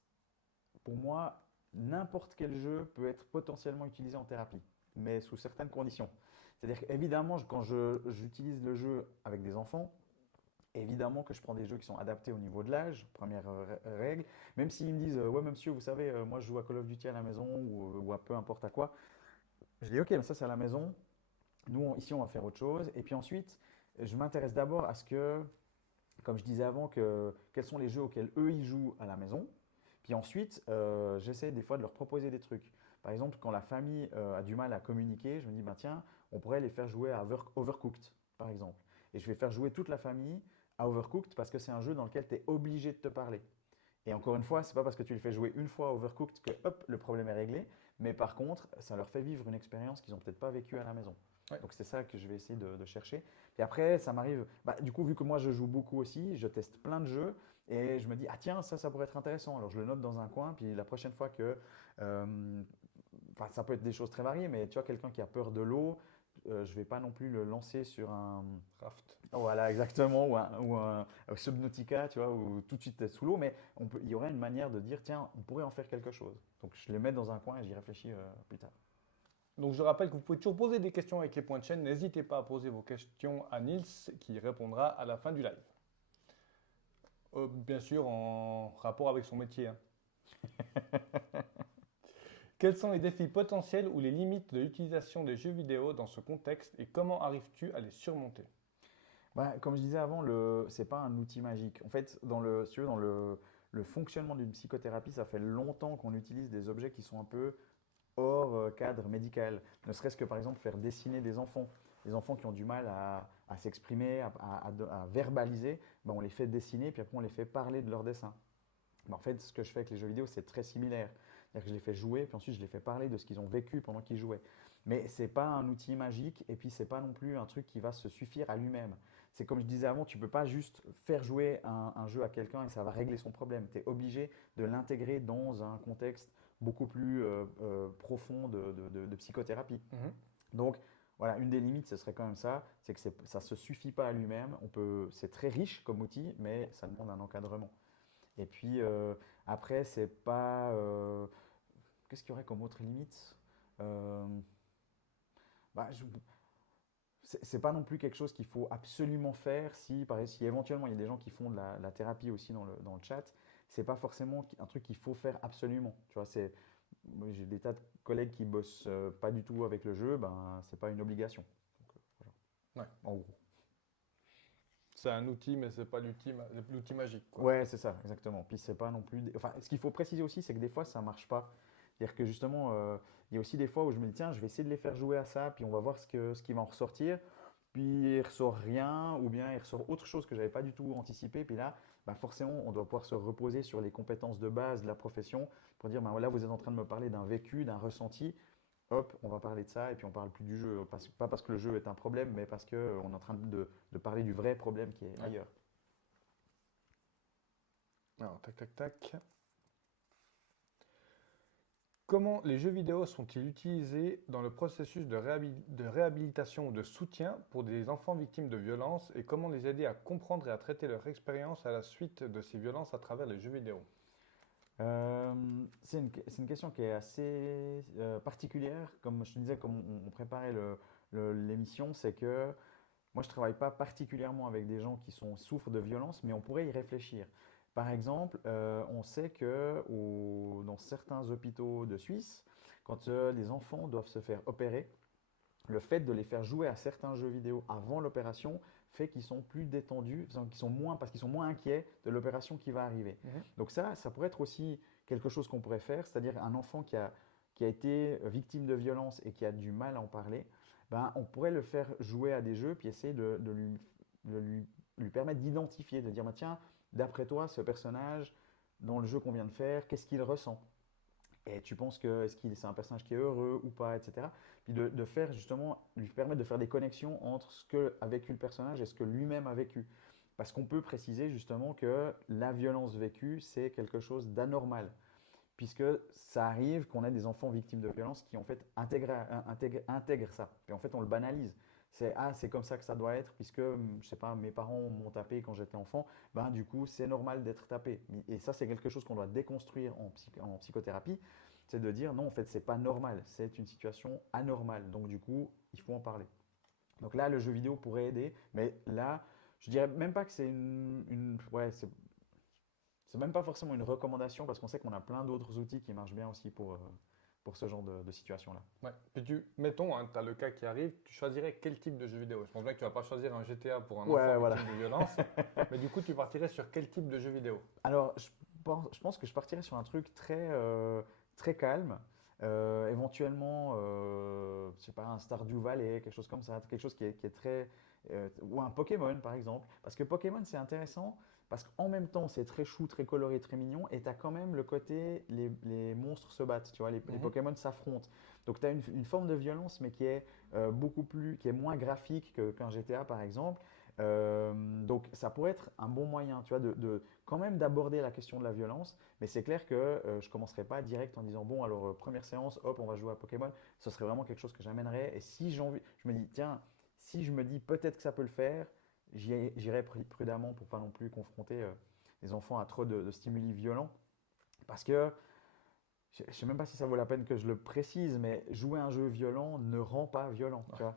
pour moi, n'importe quel jeu peut être potentiellement utilisé en thérapie, mais sous certaines conditions. C'est-à-dire qu'évidemment, quand j'utilise le jeu avec des enfants, évidemment que je prends des jeux qui sont adaptés au niveau de l'âge, première règle. Même s'ils me disent, ouais, monsieur, vous savez, moi je joue à Call of Duty à la maison ou à peu importe à quoi, je dis, ok, mais ça c'est à la maison. Nous, ici, on va faire autre chose. Et puis ensuite, je m'intéresse d'abord à ce que, comme je disais avant, quels sont les jeux auxquels eux ils jouent à la maison. Puis ensuite, j'essaie des fois de leur proposer des trucs. Par exemple, quand la famille a du mal à communiquer, je me dis, ben, tiens, on pourrait les faire jouer à Overcooked, par exemple. Et je vais faire jouer toute la famille à Overcooked parce que c'est un jeu dans lequel tu es obligé de te parler. Et encore une fois, ce n'est pas parce que tu les fais jouer une fois à Overcooked que hop, le problème est réglé. Mais par contre, ça leur fait vivre une expérience qu'ils n'ont peut-être pas vécue à la maison. Ouais. Donc c'est ça que je vais essayer de chercher. Puis après, ça m'arrive, bah, du coup, vu que moi je joue beaucoup aussi, je teste plein de jeux et je me dis, ah tiens, ça pourrait être intéressant. Alors je le note dans un coin, puis la prochaine fois que, ça peut être des choses très variées, mais tu vois, quelqu'un qui a peur de l'eau, je ne vais pas non plus le lancer sur un Raft. voilà, exactement, ou un Subnautica, tu vois, où tout de suite t'es sous l'eau, mais il y aurait une manière de dire, tiens, on pourrait en faire quelque chose. Donc je les mets dans un coin et j'y réfléchis plus tard. Donc je rappelle que vous pouvez toujours poser des questions avec les points de chaîne. N'hésitez pas à poser vos questions à Nils qui répondra à la fin du live. Bien sûr en rapport avec son métier. Hein. Quels sont les défis potentiels ou les limites de l'utilisation des jeux vidéo dans ce contexte et comment arrives-tu à les surmonter? Bah, comme je disais avant, ce n'est pas un outil magique. En fait, si tu veux, dans le fonctionnement d'une psychothérapie, ça fait longtemps qu'on utilise des objets qui sont un peu hors cadre médical. Ne serait-ce que par exemple faire dessiner des enfants qui ont du mal à s'exprimer, à verbaliser, ben on les fait dessiner, puis après on les fait parler de leur dessin. Mais en fait, ce que je fais avec les jeux vidéo, c'est très similaire. C'est-à-dire que je les fais jouer, puis ensuite je les fais parler de ce qu'ils ont vécu pendant qu'ils jouaient. Mais ce n'est pas un outil magique, et puis ce n'est pas non plus un truc qui va se suffire à lui-même. C'est comme je disais avant, tu ne peux pas juste faire jouer un jeu à quelqu'un et ça va régler son problème. Tu es obligé de l'intégrer dans un contexte beaucoup plus profond de psychothérapie. Donc, voilà, une des limites, ce serait quand même ça, c'est que ça ne se suffit pas à lui-même. C'est très riche comme outil, mais ça demande un encadrement. Et puis après, c'est pas. Qu'est-ce qu'il y aurait comme autre limite? Euh, bah, c'est pas non plus quelque chose qu'il faut absolument faire si, par exemple, si éventuellement il y a des gens qui font de la thérapie aussi dans le chat, c'est pas forcément un truc qu'il faut faire absolument. Tu vois, moi, j'ai des tas de collègues qui bossent pas du tout avec le jeu, ben c'est pas une obligation. Donc, voilà. Ouais. En gros. C'est un outil, mais c'est pas l'outil magique, quoi. Ouais, c'est ça, exactement. Puis c'est pas non plus. Enfin, ce qu'il faut préciser aussi, c'est que des fois, ça marche pas. C'est-à-dire que justement, il y a aussi des fois où je me dis, tiens, je vais essayer de les faire jouer à ça, puis on va voir ce qui va en ressortir. Puis il ressort rien, ou bien il ressort autre chose que j'avais pas du tout anticipé. Puis là, bah forcément, on doit pouvoir se reposer sur les compétences de base de la profession pour dire, bah voilà, vous êtes en train de me parler d'un vécu, d'un ressenti. Hop, on va parler de ça, et puis on parle plus du jeu. Pas parce que le jeu est un problème, mais parce qu'on est en train de parler du vrai problème qui est ailleurs. Alors, tac, tac, tac. Comment les jeux vidéo sont-ils utilisés dans le processus de réhabilitation ou de soutien pour des enfants victimes de violences et comment les aider à comprendre et à traiter leur expérience à la suite de ces violences à travers les jeux vidéo? C'est une question qui est assez particulière. Comme je te disais, comme on préparait l'émission, c'est que moi, je ne travaille pas particulièrement avec des gens qui souffrent de violence, mais on pourrait y réfléchir. Par exemple, on sait que dans certains hôpitaux de Suisse, quand les enfants doivent se faire opérer, le fait de les faire jouer à certains jeux vidéo avant l'opération fait qu'ils sont plus détendus, parce qu'ils sont moins inquiets de l'opération qui va arriver. Donc ça pourrait être aussi quelque chose qu'on pourrait faire, c'est-à-dire un enfant qui a été victime de violence et qui a du mal à en parler, ben, on pourrait le faire jouer à des jeux puis essayer de lui permettre d'identifier, de dire bah, tiens, d'après toi, ce personnage, dans le jeu qu'on vient de faire, qu'est-ce qu'il ressent? Et tu penses que c'est un personnage qui est heureux ou pas, etc. Puis de faire justement, lui permettre de faire des connexions entre ce qu'a vécu le personnage et ce que lui-même a vécu. Parce qu'on peut préciser justement que la violence vécue, c'est quelque chose d'anormal. Puisque ça arrive qu'on ait des enfants victimes de violence qui en fait intègrent ça. Et en fait, on le banalise. C'est comme ça que ça doit être, puisque, je sais pas, mes parents m'ont tapé quand j'étais enfant, ben du coup, c'est normal d'être tapé. Et ça, c'est quelque chose qu'on doit déconstruire en psychothérapie, c'est de dire non, en fait, c'est pas normal, c'est une situation anormale. Donc, du coup, il faut en parler. Donc là, le jeu vidéo pourrait aider, mais là, je dirais même pas que ouais, c'est même pas forcément une recommandation, parce qu'on sait qu'on a plein d'autres outils qui marchent bien aussi pour ce genre de situation-là. Ouais. Puis mettons, hein, tu as le cas qui arrive, tu choisirais quel type de jeu vidéo? Je pense bien que tu vas pas choisir un GTA pour un enfant victime de violence, mais du coup, tu partirais sur quel type de jeu vidéo? Alors, je pense que je partirais sur un truc très calme, éventuellement, je sais pas, un Stardew Valley, quelque chose comme ça, quelque chose qui est très. Ou un Pokémon par exemple. Parce que Pokémon c'est intéressant, parce qu'en même temps c'est très chou, très coloré, très mignon, et tu as quand même le côté, les monstres se battent, tu vois, les Pokémon s'affrontent. Donc tu as une forme de violence, mais qui est qui est moins graphique qu'un GTA par exemple. Donc ça pourrait être un bon moyen, tu vois, quand même d'aborder la question de la violence, mais c'est clair que je ne commencerai pas direct en disant bon alors première séance, hop on va jouer à Pokémon. Ce serait vraiment quelque chose que j'amènerais, et si j'ai envie, je me dis tiens, si je me dis peut-être que ça peut le faire, j'irai prudemment pour pas non plus confronter les enfants à trop de stimuli violents, parce que je ne sais même pas si ça vaut la peine que je le précise, mais jouer un jeu violent ne rend pas violent. Tu vois.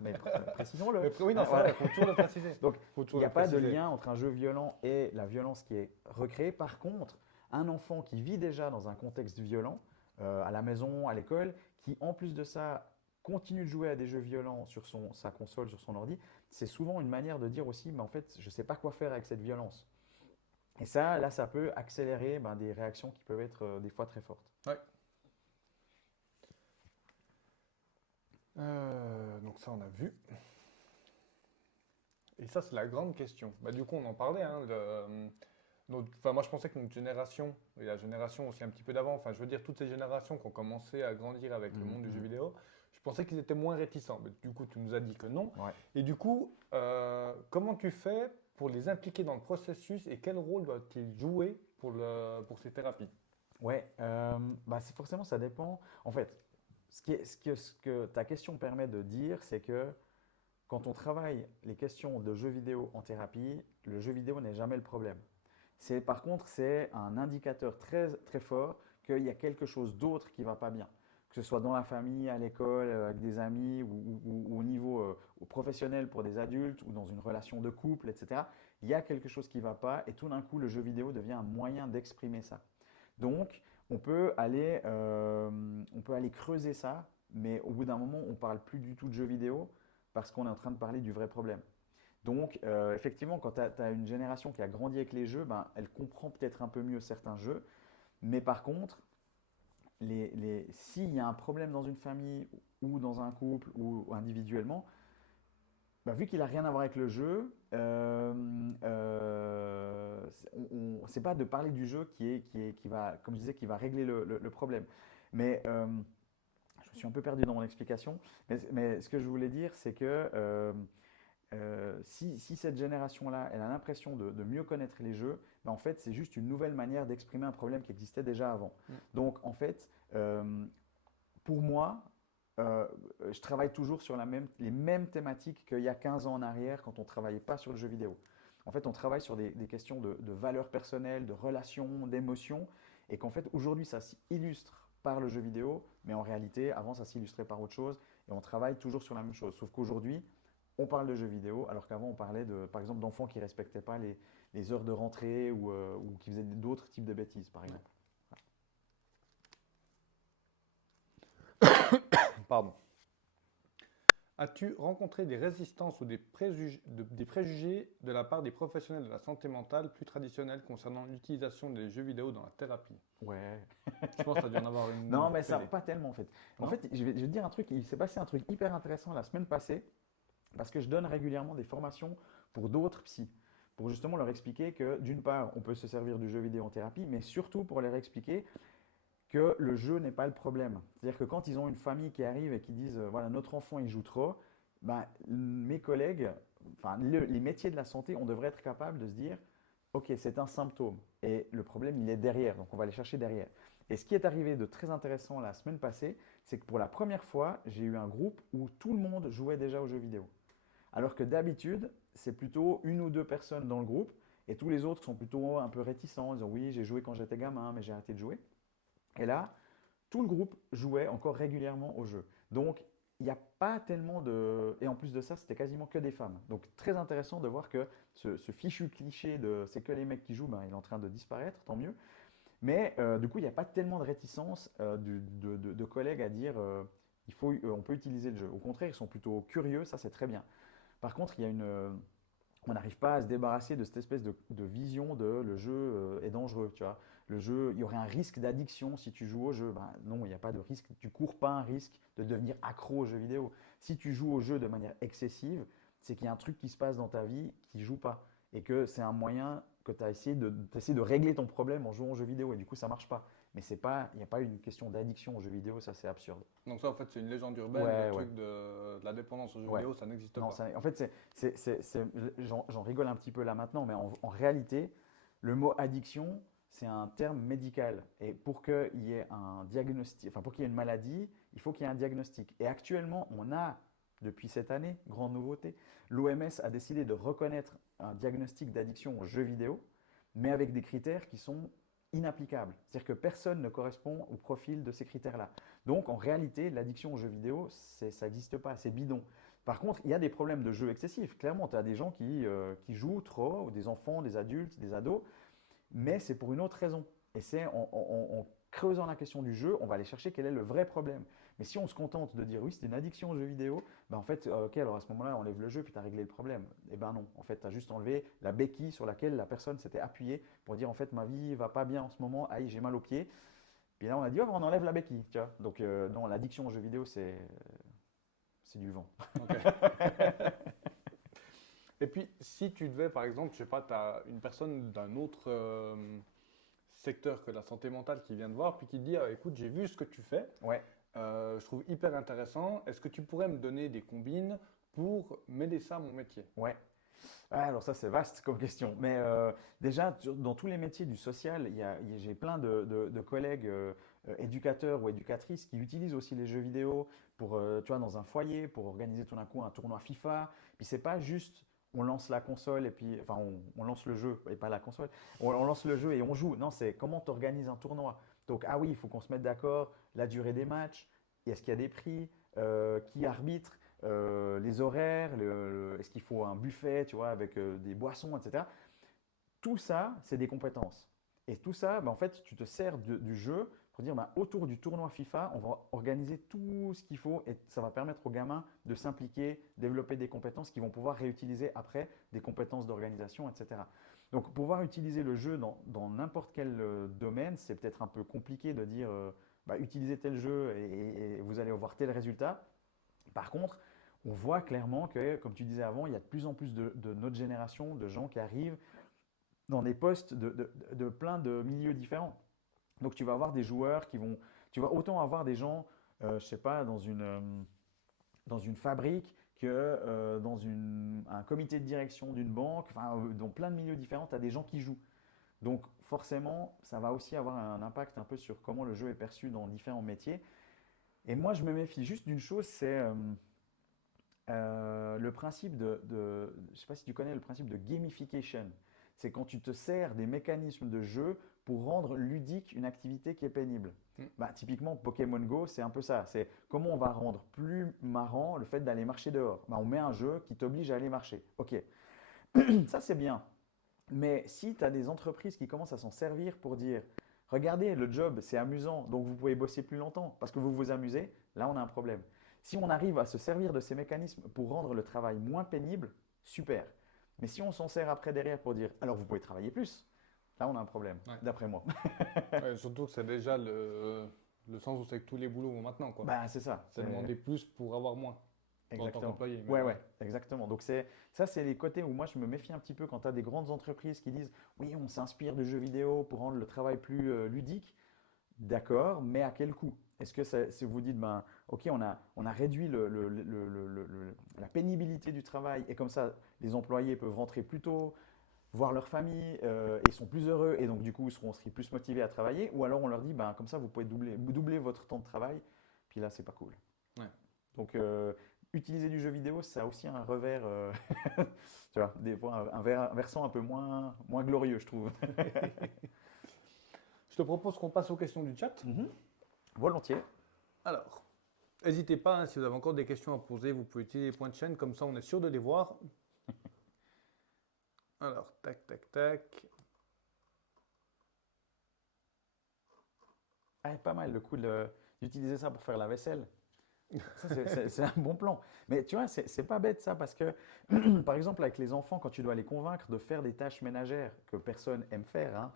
Mais précisons-le. Oui, non, il faut toujours le préciser. Donc, il n'y a pas de lien entre un jeu violent et la violence qui est recréée. Par contre, un enfant qui vit déjà dans un contexte violent, à la maison, à l'école, qui en plus de ça continue de jouer à des jeux violents sur sa console, sur son ordi, c'est souvent une manière de dire aussi, mais en fait, je ne sais pas quoi faire avec cette violence. Et ça, là, ça peut accélérer des réactions qui peuvent être des fois très fortes. Ouais. Donc ça, on a vu. Et ça, c'est la grande question. Du coup, on en parlait, hein, Donc, enfin, moi, je pensais que notre génération, et la génération aussi un petit peu d'avant, enfin, je veux dire, toutes ces générations qui ont commencé à grandir avec le monde du jeu vidéo, je pensais qu'ils étaient moins réticents. Mais du coup, tu nous as dit que non. Ouais. Et du coup, comment tu fais pour les impliquer dans le processus et quel rôle doit-il jouer pour ces thérapies? Ouais, forcément, ça dépend. En fait, ce que ta question permet de dire, c'est que quand on travaille les questions de jeux vidéo en thérapie, le jeu vidéo n'est jamais le problème. Par contre, c'est un indicateur très, très fort qu'il y a quelque chose d'autre qui ne va pas bien. Que ce soit dans la famille, à l'école, avec des amis ou au niveau professionnel pour des adultes ou dans une relation de couple, etc. Il y a quelque chose qui ne va pas et tout d'un coup, le jeu vidéo devient un moyen d'exprimer ça. Donc, on peut aller creuser ça, mais au bout d'un moment, on ne parle plus du tout de jeux vidéo parce qu'on est en train de parler du vrai problème. Donc, effectivement, quand tu as une génération qui a grandi avec les jeux, ben, elle comprend peut-être un peu mieux certains jeux. Mais par contre, s'il y a un problème dans une famille ou dans un couple ou individuellement, ben, vu qu'il n'a rien à voir avec le jeu, c'est pas de parler du jeu qui va, comme je disais, qui va régler le problème. Mais je me suis un peu perdu dans mon explication. Mais ce que je voulais dire, c'est que si cette génération-là, elle a l'impression de mieux connaître les jeux, ben en fait, c'est juste une nouvelle manière d'exprimer un problème qui existait déjà avant. Donc, en fait, pour moi, je travaille toujours sur les mêmes thématiques qu'il y a 15 ans en arrière quand on ne travaillait pas sur le jeu vidéo. En fait, on travaille sur des questions de valeurs personnelles, de relations, d'émotions, et qu'en fait, aujourd'hui, ça s'illustre par le jeu vidéo, mais en réalité, avant, ça s'illustrait par autre chose, et on travaille toujours sur la même chose. Sauf qu'aujourd'hui, on parle de jeux vidéo, alors qu'avant, on parlait, par exemple, d'enfants qui ne respectaient pas les heures de rentrée ou qui faisaient d'autres types de bêtises, par exemple. Pardon. As-tu rencontré des résistances ou des préjugés de la part des professionnels de la santé mentale plus traditionnels concernant l'utilisation des jeux vidéo dans la thérapie? Ouais. Je pense que ça a dû en avoir une. Non, mais ça, pas tellement en fait. En Non. fait, je vais te dire un truc, il s'est passé un truc hyper intéressant la semaine passée, parce que je donne régulièrement des formations pour d'autres psys, pour justement leur expliquer que d'une part, on peut se servir du jeu vidéo en thérapie, mais surtout pour leur expliquer que le jeu n'est pas le problème. C'est-à-dire que quand ils ont une famille qui arrive et qui disent voilà, notre enfant il joue trop, ben, mes collègues, enfin les métiers de la santé, on devrait être capable de se dire ok, c'est un symptôme et le problème il est derrière, donc on va aller chercher derrière. Et ce qui est arrivé de très intéressant la semaine passée, c'est que pour la première fois, j'ai eu un groupe où tout le monde jouait déjà aux jeux vidéo. Alors que d'habitude, c'est plutôt une ou deux personnes dans le groupe et tous les autres sont plutôt un peu réticents, ils disant oui, j'ai joué quand j'étais gamin, mais j'ai arrêté de jouer. Et là, tout le groupe jouait encore régulièrement au jeu. Donc, il n'y a pas tellement de… Et en plus de ça, c'était quasiment que des femmes. Donc, très intéressant de voir que ce fichu cliché de c'est que les mecs qui jouent, ben, il est en train de disparaître, tant mieux. Mais du coup, il n'y a pas tellement de réticence de collègues à dire on peut utiliser le jeu. Au contraire, ils sont plutôt curieux, ça c'est très bien. Par contre, on n'arrive pas à se débarrasser de cette espèce de vision de le jeu est dangereux, tu vois. Le jeu, il y aurait un risque d'addiction si tu joues au jeu. Ben non, il n'y a pas de risque. Tu cours pas un risque de devenir accro aux jeux vidéo. Si tu joues au jeu de manière excessive, c'est qu'il y a un truc qui se passe dans ta vie qui ne joue pas. Et que c'est un moyen que tu as essayé de régler ton problème en jouant aux jeux vidéo. Et du coup, ça ne marche pas. Mais il n'y a pas une question d'addiction aux jeux vidéo, ça c'est absurde. Donc ça, en fait, c'est une légende urbaine. Ouais, le ouais. truc de la dépendance aux jeux Ouais. vidéo, ça n'existe Non, pas. en fait, j'en rigole un petit peu là maintenant, mais en réalité, le mot addiction, c'est un terme médical. Et pour qu'il y ait un diagnostic, enfin pour qu'il y ait une maladie, il faut qu'il y ait un diagnostic. Et actuellement, on a, depuis cette année, grande nouveauté, l'OMS a décidé de reconnaître un diagnostic d'addiction aux jeux vidéo, mais avec des critères qui sont inapplicables. C'est-à-dire que personne ne correspond au profil de ces critères-là. Donc en réalité, l'addiction aux jeux vidéo, ça n'existe pas, c'est bidon. Par contre, il y a des problèmes de jeu excessifs. Clairement, tu as des gens qui jouent trop, ou des enfants, des adultes, des ados, mais c'est pour une autre raison. Et c'est en creusant la question du jeu, on va aller chercher quel est le vrai problème. Mais si on se contente de dire oui, c'est une addiction aux jeux vidéo, ben en fait, ok, alors à ce moment-là, on lève le jeu puis tu as réglé le problème. Eh ben non, en fait, tu as juste enlevé la béquille sur laquelle la personne s'était appuyée pour dire en fait, ma vie va pas bien en ce moment, aïe, j'ai mal aux pieds. Puis là, on a dit, oh, on enlève la béquille, tu vois. Donc, non, l'addiction aux jeux vidéo, c'est du vent. Okay. Et puis, si tu devais, par exemple, je sais pas, tu as une personne d'un autre secteur que la santé mentale qui vient te voir, puis qui te dit, ah, écoute, j'ai vu ce que tu fais, Ouais. je trouve hyper intéressant, est-ce que tu pourrais me donner des combines pour m'aider ça à mon métier? Ouais. Ah, alors ça, c'est vaste comme question. Mais déjà, dans tous les métiers du social, j'ai plein de collègues éducateurs ou éducatrices qui utilisent aussi les jeux vidéo pour, tu vois, dans un foyer, pour organiser tout d'un coup un tournoi FIFA. Puis c'est pas juste on lance la console et puis, enfin, on lance le jeu et pas la console. On lance le jeu et on joue. Non, c'est comment tu organises un tournoi. Donc, ah oui, il faut qu'on se mette d'accord, la durée des matchs, est-ce qu'il y a des prix, qui arbitre, les horaires, est-ce qu'il faut un buffet, tu vois, avec des boissons, etc. Tout ça, c'est des compétences. Et tout ça, bah, en fait, tu te sers du jeu pour dire, bah, autour du tournoi FIFA, on va organiser tout ce qu'il faut et ça va permettre aux gamins de s'impliquer, développer des compétences qu'ils vont pouvoir réutiliser après, des compétences d'organisation, etc. Donc, pouvoir utiliser le jeu dans n'importe quel domaine, c'est peut-être un peu compliqué de dire, bah, utilisez tel jeu et vous allez avoir tel résultat. Par contre, on voit clairement que, comme tu disais avant, il y a de plus en plus de notre génération, de gens qui arrivent dans des postes de plein de milieux différents. Donc tu vas avoir des joueurs tu vas autant avoir des gens, je sais pas, dans une fabrique que dans un comité de direction d'une banque, enfin, dans plein de milieux différents, tu as des gens qui jouent. Donc forcément, ça va aussi avoir un impact un peu sur comment le jeu est perçu dans différents métiers. Et moi, je me méfie juste d'une chose, c'est le principe je ne sais pas si tu connais le principe de gamification. C'est quand tu te sers des mécanismes de jeu pour rendre ludique une activité qui est pénible. Mm. Bah, typiquement, Pokémon Go, c'est un peu ça. C'est comment on va rendre plus marrant le fait d'aller marcher dehors. Bah, on met un jeu qui t'oblige à aller marcher. Ok, ça c'est bien. Mais si tu as des entreprises qui commencent à s'en servir pour dire, regardez, le job, c'est amusant, donc vous pouvez bosser plus longtemps parce que vous vous amusez, là on a un problème. Si on arrive à se servir de ces mécanismes pour rendre le travail moins pénible, super. Mais si on s'en sert après derrière pour dire, alors vous pouvez travailler plus, là on a un problème, Ouais. d'après moi. Ouais, surtout que c'est déjà le sens où c'est que tous les boulots vont maintenant, quoi. Bah, c'est ça. C'est demander plus pour avoir moins en tant Exactement. qu'employé. Mais Ouais, ouais, exactement. Donc ça, c'est les côtés où moi je me méfie un petit peu quand tu as des grandes entreprises qui disent oui, on s'inspire de jeux vidéo pour rendre le travail plus ludique. D'accord, mais à quel coût? Est-ce que si vous dites ben ok, on a réduit la pénibilité du travail et comme ça les employés peuvent rentrer plus tôt, voir leur famille et sont plus heureux et donc du coup ils seront aussi plus motivés à travailler, ou alors on leur dit ben comme ça vous pouvez doubler votre temps de travail, puis là c'est pas cool. Ouais. Donc, utiliser du jeu vidéo, ça a aussi un revers, tu vois, des fois un versant un peu moins glorieux, je trouve. Je te propose qu'on passe aux questions du chat. Volontiers. Alors, n'hésitez pas, hein, si vous avez encore des questions à poser, vous pouvez utiliser les points de chaîne, comme ça on est sûr de les voir. Alors, tac, tac, tac. Ah, pas mal le coup d'utiliser ça pour faire la vaisselle. Ça, c'est un bon plan. Mais tu vois, c'est pas bête ça parce que, par exemple, avec les enfants, quand tu dois les convaincre de faire des tâches ménagères que personne aime faire, hein,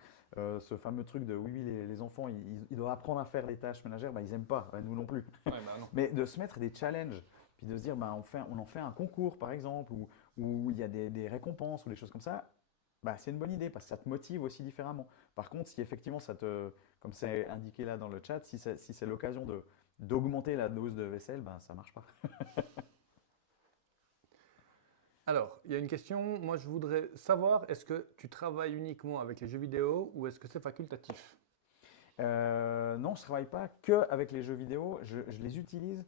ce fameux truc de oui, les enfants, ils doivent apprendre à faire des tâches ménagères, bah, ils n'aiment pas, nous non plus. Ouais, bah non. Mais de se mettre des challenges, puis de se dire, bah, on en fait un concours par exemple, où il y a des récompenses ou des choses comme ça, bah, c'est une bonne idée parce que ça te motive aussi différemment. Par contre, si effectivement comme c'est indiqué là dans le chat, si c'est l'occasion d'augmenter la dose de vaisselle, ben, ça ne marche pas. Alors, il y a une question. Moi, je voudrais savoir, est-ce que tu travailles uniquement avec les jeux vidéo ou est-ce que c'est facultatif? Non, je ne travaille pas que avec les jeux vidéo, je les utilise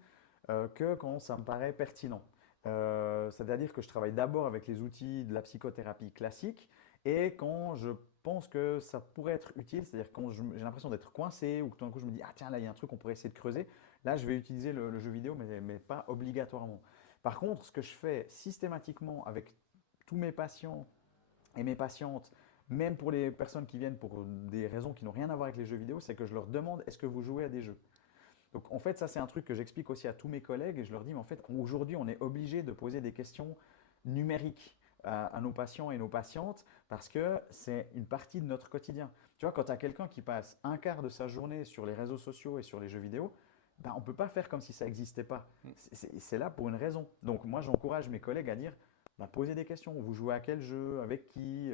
que quand ça me paraît pertinent. C'est-à-dire que je travaille d'abord avec les outils de la psychothérapie classique et quand je pense que ça pourrait être utile, c'est-à-dire quand j'ai l'impression d'être coincé ou que tout d'un coup je me dis ah tiens là il y a un truc qu'on pourrait essayer de creuser, là je vais utiliser le jeu vidéo mais pas obligatoirement. Par contre, ce que je fais systématiquement avec tous mes patients et mes patientes, même pour les personnes qui viennent pour des raisons qui n'ont rien à voir avec les jeux vidéo, c'est que je leur demande est-ce que vous jouez à des jeux? Donc en fait, ça c'est un truc que j'explique aussi à tous mes collègues et je leur dis, mais en fait, aujourd'hui, on est obligé de poser des questions numériques à nos patients et nos patientes parce que c'est une partie de notre quotidien. Tu vois, quand tu as quelqu'un qui passe un quart de sa journée sur les réseaux sociaux et sur les jeux vidéo, ben, on ne peut pas faire comme si ça n'existait pas. C'est là pour une raison. Donc moi, j'encourage mes collègues à dire, Posez des questions. Vous jouez à quel jeu? Avec qui?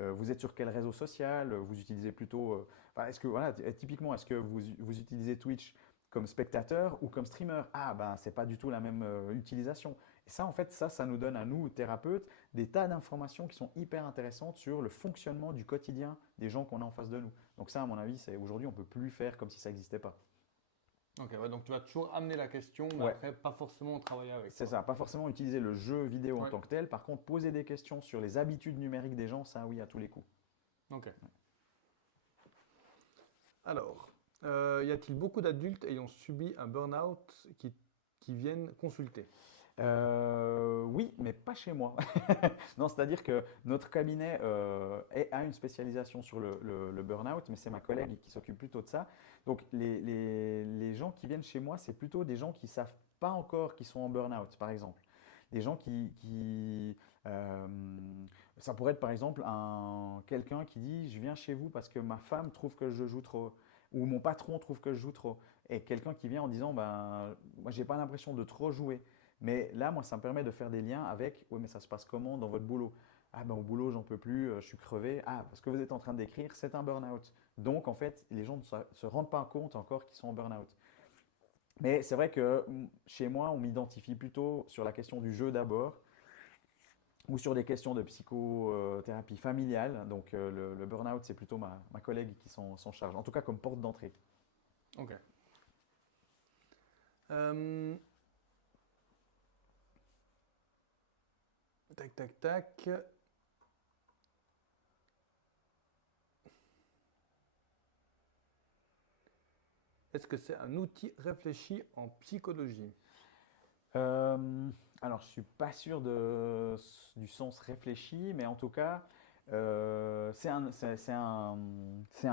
Vous êtes sur quel réseau social? Vous utilisez plutôt. Est-ce que, voilà, typiquement, est-ce que vous utilisez Twitch comme spectateur ou comme streamer? Ah, ben, c'est pas du tout la même utilisation. Et ça, en fait, ça nous donne à nous, thérapeutes, des tas d'informations qui sont hyper intéressantes sur le fonctionnement du quotidien des gens qu'on a en face de nous. Donc ça, à mon avis, aujourd'hui, on peut plus faire comme si ça n'existait pas. Ok, ouais, donc tu vas toujours amener la question, mais Ouais, après, pas forcément travailler avec. c'est Quoi. ça. Pas forcément utiliser le jeu vidéo en Ouais, tant que tel. Par contre, poser des questions sur les habitudes numériques des gens, ça, oui, à tous les coups. ok. Alors, y a-t-il beaucoup d'adultes ayant subi un burn-out qui viennent consulter? Oui, mais pas chez moi. Non, c'est-à-dire que notre cabinet a une spécialisation sur le burn-out, mais c'est ma collègue qui s'occupe plutôt de ça. Donc, les gens qui viennent chez moi, c'est plutôt des gens qui ne savent pas encore qu'ils sont en burn-out, par exemple. Des gens euh, ça pourrait être par exemple quelqu'un qui dit, je viens chez vous parce que ma femme trouve que je joue trop, ou mon patron trouve que je joue trop. Et quelqu'un qui vient en disant, ben, moi j'ai pas l'impression de trop jouer. Mais là, moi, ça me permet de faire des liens avec, oui, mais ça se passe comment dans votre boulot? Ah ben au boulot, j'en peux plus, je suis crevé. Ah, parce que vous êtes en train de décrire, c'est un burn-out. Donc en fait, les gens ne se rendent pas compte encore qu'ils sont en burn-out. Mais c'est vrai que chez moi, on m'identifie plutôt sur la question du jeu d'abord, ou sur des questions de psychothérapie familiale. Donc le burn-out, c'est plutôt ma collègue qui s'en charge, en tout cas comme porte d'entrée. Ok. Euh, tac, tac, tac. Est-ce que c'est un outil réfléchi en psychologie? Euh, alors, je ne suis pas sûr du sens réfléchi, mais en tout cas, c'est un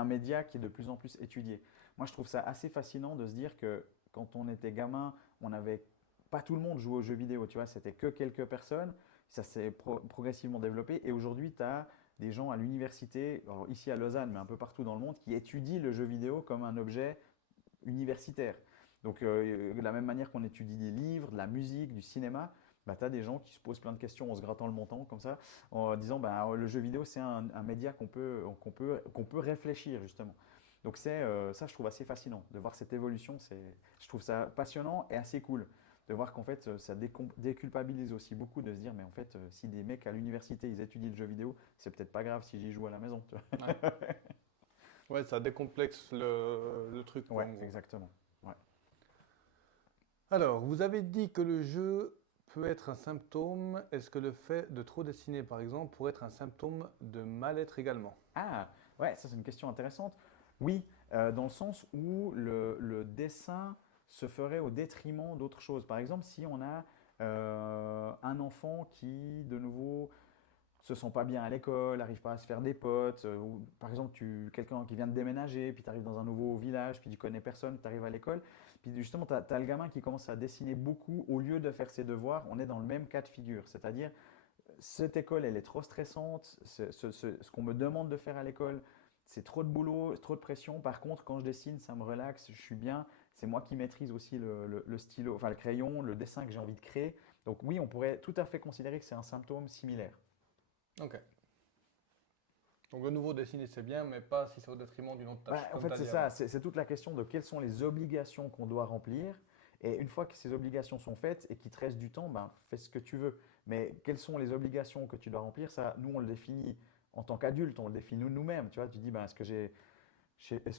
média qui est de plus en plus étudié. Moi, je trouve ça assez fascinant de se dire que quand on était gamin, on n'avait pas tout le monde jouait aux jeux vidéo, tu vois, c'était que quelques personnes. Ça s'est progressivement développé et aujourd'hui, tu as des gens à l'université, alors ici à Lausanne, mais un peu partout dans le monde, qui étudient le jeu vidéo comme un objet universitaire. Donc, de la même manière qu'on étudie des livres, de la musique, du cinéma, bah, tu as des gens qui se posent plein de questions en se grattant le menton, comme ça, en disant bah, le jeu vidéo, c'est un média qu'on peut réfléchir, justement. Donc, ça, je trouve assez fascinant de voir cette évolution. Je trouve ça passionnant et assez cool de voir qu'en fait, ça déculpabilise aussi beaucoup de se dire mais en fait, si des mecs à l'université, ils étudient le jeu vidéo, c'est peut-être pas grave si j'y joue à la maison. Tu vois. Ouais. Ouais, ça décomplexe le truc, quoi, Ouais, en gros. exactement. Ouais. Alors, vous avez dit que le jeu peut être un symptôme. Est-ce que le fait de trop dessiner, par exemple, pourrait être un symptôme de mal-être également? Ah, ouais, ça c'est une question intéressante. Oui, dans le sens où le dessin se ferait au détriment d'autres choses. Par exemple, si on a un enfant qui, de nouveau, se sent pas bien à l'école, n'arrive pas à se faire des potes, ou par exemple, quelqu'un qui vient de déménager, puis tu arrives dans un nouveau village, puis tu connais personne, tu arrives à l'école, puis justement, tu as le gamin qui commence à dessiner beaucoup au lieu de faire ses devoirs, on est dans le même cas de figure. C'est-à-dire, cette école, elle est trop stressante. Ce qu'on me demande de faire à l'école, c'est trop de boulot, trop de pression. Par contre, quand je dessine, ça me relaxe, je suis bien. C'est moi qui maîtrise aussi le stylo, enfin le crayon, le dessin que j'ai envie de créer. Donc oui, on pourrait tout à fait considérer que c'est un symptôme similaire. Ok. Donc, de nouveau, dessiner, c'est bien, mais pas si c'est au détriment d'une autre tâche, En comme tu fait, as c'est dit ça, avant. c'est toute la question de quelles sont les obligations qu'on doit remplir. Et une fois que ces obligations sont faites et qu'il te reste du temps, ben, fais ce que tu veux. Mais quelles sont les obligations que tu dois remplir, ça, nous, on le définit en tant qu'adulte, on le définit nous-mêmes. Tu vois, tu dis, ben, est-ce que je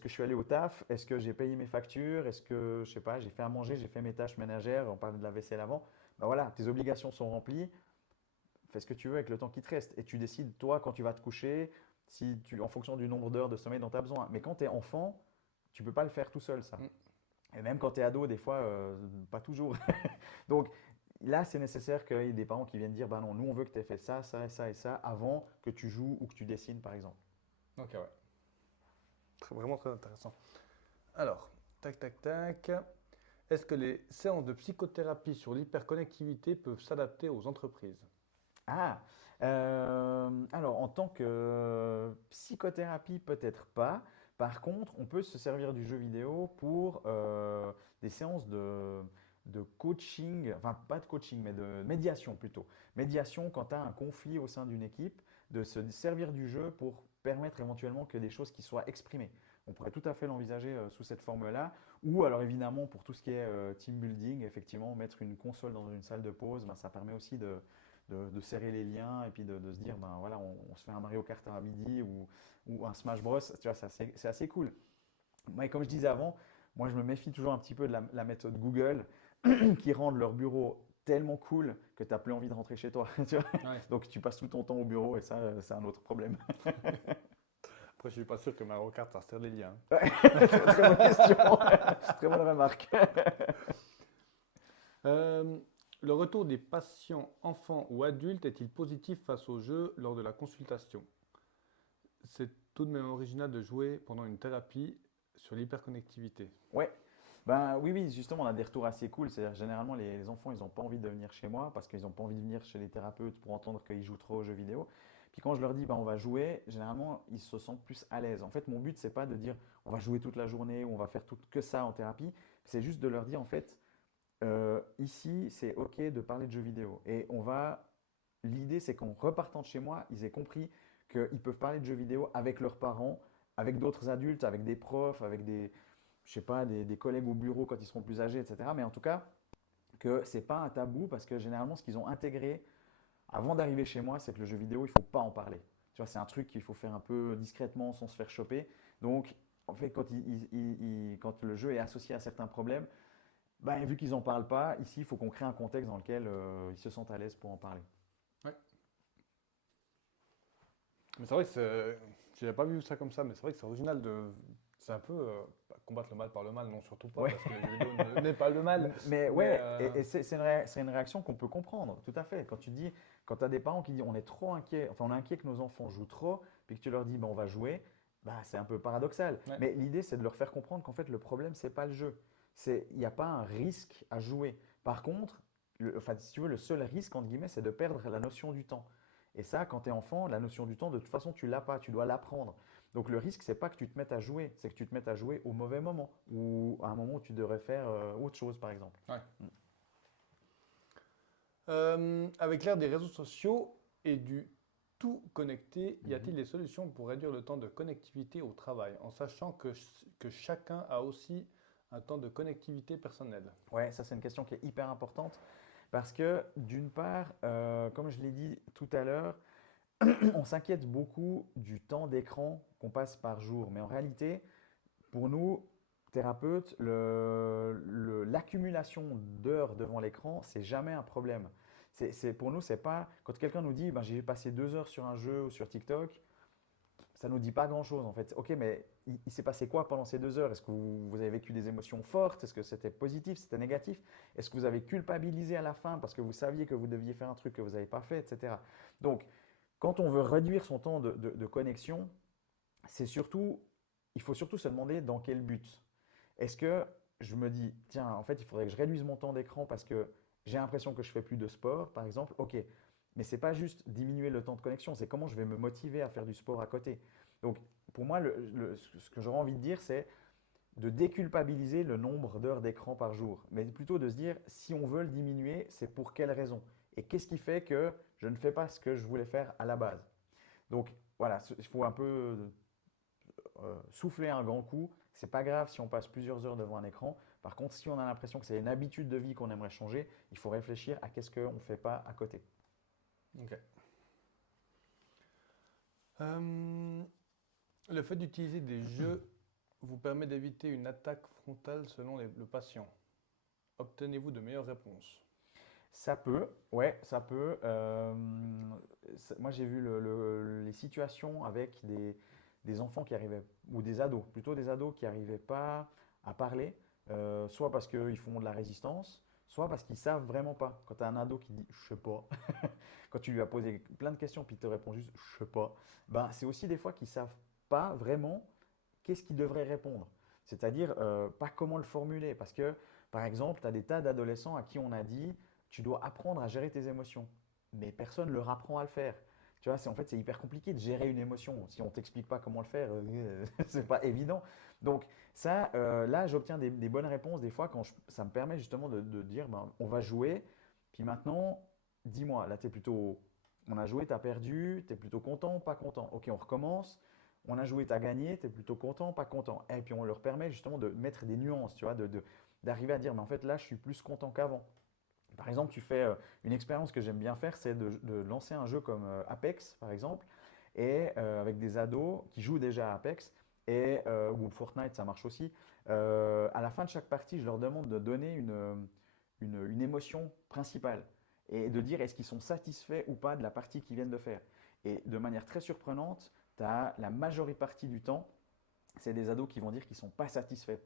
suis allé au taf? Est-ce que j'ai payé mes factures? Est-ce que, je sais pas, j'ai fait à manger, j'ai fait mes tâches ménagères, on parle de la vaisselle avant. Ben voilà, tes obligations sont remplies, fais ce que tu veux avec le temps qui te reste. Et tu décides, toi, quand tu vas te coucher, en fonction du nombre d'heures de sommeil dont tu as besoin. Mais quand tu es enfant, tu peux pas le faire tout seul, ça. Mm. Et même quand tu es ado, des fois, pas toujours. Donc là, c'est nécessaire qu'il y ait des parents qui viennent dire, bah non, nous, on veut que tu aies fait ça, ça et ça et ça avant que tu joues ou que tu dessines, par exemple. Ok, ouais. Vraiment très intéressant. Alors, tac, tac, tac. Est-ce que les séances de psychothérapie sur l'hyperconnectivité peuvent s'adapter aux entreprises? Ah, alors en tant que psychothérapie, peut-être pas. Par contre, on peut se servir du jeu vidéo pour des séances de coaching, enfin pas de coaching, mais de médiation plutôt. Médiation quand tu as un conflit au sein d'une équipe, de se servir du jeu pour permettre éventuellement que des choses qui soient exprimées. On pourrait tout à fait l'envisager sous cette forme-là. Ou alors évidemment pour tout ce qui est team building, effectivement, mettre une console dans une salle de pause, ben, ça permet aussi de serrer les liens et puis de se dire, ben voilà, on se fait un Mario Kart à midi ou un Smash Bros. Tu vois, c'est assez cool. Mais comme je disais avant, moi je me méfie toujours un petit peu de la méthode Google qui rendent leur bureau tellement cool que tu n'as plus envie de rentrer chez toi. Tu vois. Ouais. Donc tu passes tout ton temps au bureau et ça, c'est un autre problème. Après, je suis pas sûr que Mario Kart, ça resserre les liens. Très bonne question. Très bonne remarque. Le retour des patients, enfants ou adultes, est-il positif face au jeu lors de la consultation? C'est tout de même original de jouer pendant une thérapie sur l'hyperconnectivité. Ouais. Ben, oui, justement, on a des retours assez cool. C'est-à-dire, généralement, les enfants, ils n'ont pas envie de venir chez moi parce qu'ils n'ont pas envie de venir chez les thérapeutes pour entendre qu'ils jouent trop aux jeux vidéo. Puis quand je leur dis, ben, on va jouer, généralement, ils se sentent plus à l'aise. En fait, mon but, c'est pas de dire, on va jouer toute la journée ou on va faire que ça en thérapie. C'est juste de leur dire, en fait, ici, c'est OK de parler de jeux vidéo. Et l'idée, c'est qu'en repartant de chez moi, ils aient compris qu'ils peuvent parler de jeux vidéo avec leurs parents, avec d'autres adultes, avec des profs, avec je sais pas, des collègues au bureau quand ils seront plus âgés, etc. Mais en tout cas, que c'est pas un tabou parce que généralement, ce qu'ils ont intégré avant d'arriver chez moi, c'est que le jeu vidéo, il faut pas en parler. Tu vois, c'est un truc qu'il faut faire un peu discrètement sans se faire choper. Donc, en fait, quand le jeu est associé à certains problèmes, ben, vu qu'ils n'en parlent pas, ici, il faut qu'on crée un contexte dans lequel ils se sentent à l'aise pour en parler. Ouais. Mais c'est vrai que je n'avais pas vu ça comme ça, mais c'est vrai que c'est original de. C'est un peu combattre le mal par le mal, non, surtout pas, Ouais. parce que le jeu vidéo n'est pas le mal. Mais ouais, et c'est une réaction qu'on peut comprendre, tout à fait. Quand tu as des parents qui disent on est trop inquiet, enfin on est inquiet que nos enfants jouent trop, puis que tu leur dis ben, on va jouer, bah, c'est un peu paradoxal. Ouais. Mais l'idée c'est de leur faire comprendre qu'en fait le problème c'est pas le jeu. Il n'y a pas un risque à jouer. Par contre, enfin, si tu veux, le seul risque entre guillemets c'est de perdre la notion du temps. Et ça, quand tu es enfant, la notion du temps, de toute façon, tu l'as pas, tu dois l'apprendre. Donc le risque, c'est pas que tu te mettes à jouer, c'est que tu te mettes à jouer au mauvais moment ou à un moment où tu devrais faire autre chose, par exemple. Ouais. Avec l'ère des réseaux sociaux et du tout connecté, y a-t-il des solutions pour réduire le temps de connectivité au travail, en sachant que chacun a aussi un temps de connectivité personnelle? Ouais, ça c'est une question qui est hyper importante parce que d'une part, comme je l'ai dit tout à l'heure, on s'inquiète beaucoup du temps d'écran qu'on passe par jour. Mais en réalité, pour nous, thérapeutes, l'accumulation d'heures devant l'écran, c'est jamais un problème. Pour nous, c'est pas. Quand quelqu'un nous dit ben, j'ai passé 2 heures sur un jeu ou sur TikTok, ça ne nous dit pas grand-chose en fait. Ok, mais il s'est passé quoi pendant ces 2 heures? Est-ce que vous avez vécu des émotions fortes? Est-ce que c'était positif? C'était négatif? Est-ce que vous avez culpabilisé à la fin parce que vous saviez que vous deviez faire un truc que vous n'avez pas fait, etc. Donc, quand on veut réduire son temps de connexion, il faut surtout se demander dans quel but. Est-ce que je me dis, tiens, en fait, il faudrait que je réduise mon temps d'écran parce que j'ai l'impression que je fais plus de sport, par exemple. Ok, mais c'est pas juste diminuer le temps de connexion, c'est comment je vais me motiver à faire du sport à côté. Donc, pour moi, ce que j'aurais envie de dire, c'est de déculpabiliser le nombre d'heures d'écran par jour, mais plutôt de se dire, si on veut le diminuer, c'est pour quelle raison? Et qu'est-ce qui fait que je ne fais pas ce que je voulais faire à la base? Donc, voilà, il faut un peu souffler un grand coup. C'est pas grave si on passe plusieurs heures devant un écran. Par contre, si on a l'impression que c'est une habitude de vie qu'on aimerait changer, il faut réfléchir à qu'est-ce qu'on ne fait pas à côté. Ok. Le fait d'utiliser des jeux vous permet d'éviter une attaque frontale selon le patient. Obtenez-vous de meilleures réponses? Ça peut, ouais, ça peut. Moi, j'ai vu les situations avec des enfants qui arrivaient, ou des ados, plutôt des ados qui n'arrivaient pas à parler, soit parce qu'ils font de la résistance, soit parce qu'ils savent vraiment pas. Quand tu as un ado qui dit je sais pas, quand tu lui as posé plein de questions puis il te répond juste je sais pas, ben, c'est aussi des fois qu'ils savent pas vraiment qu'est-ce qu'ils devraient répondre. C'est-à-dire pas comment le formuler. Parce que, par exemple, tu as des tas d'adolescents à qui on a dit tu dois apprendre à gérer tes émotions. Mais personne ne leur apprend à le faire. Tu vois, en fait, c'est hyper compliqué de gérer une émotion. Si on ne t'explique pas comment le faire, c'est pas évident. Donc ça, là, j'obtiens des bonnes réponses des fois quand ça me permet justement de dire, ben, on va jouer, puis maintenant, dis-moi, là, on a joué, tu as perdu, tu es plutôt content, pas content. Ok, on recommence. On a joué, tu as gagné, tu es plutôt content, pas content. Et puis on leur permet justement de mettre des nuances, tu vois, d'arriver à dire, mais en fait là, je suis plus content qu'avant. Par exemple, tu fais une expérience que j'aime bien faire, c'est de lancer un jeu comme Apex, par exemple, et avec des ados qui jouent déjà à Apex, ou Fortnite, ça marche aussi. À la fin de chaque partie, je leur demande de donner une émotion principale et de dire est-ce qu'ils sont satisfaits ou pas de la partie qu'ils viennent de faire. Et de manière très surprenante, tu as la majorité partie du temps, c'est des ados qui vont dire qu'ils ne sont pas satisfaits.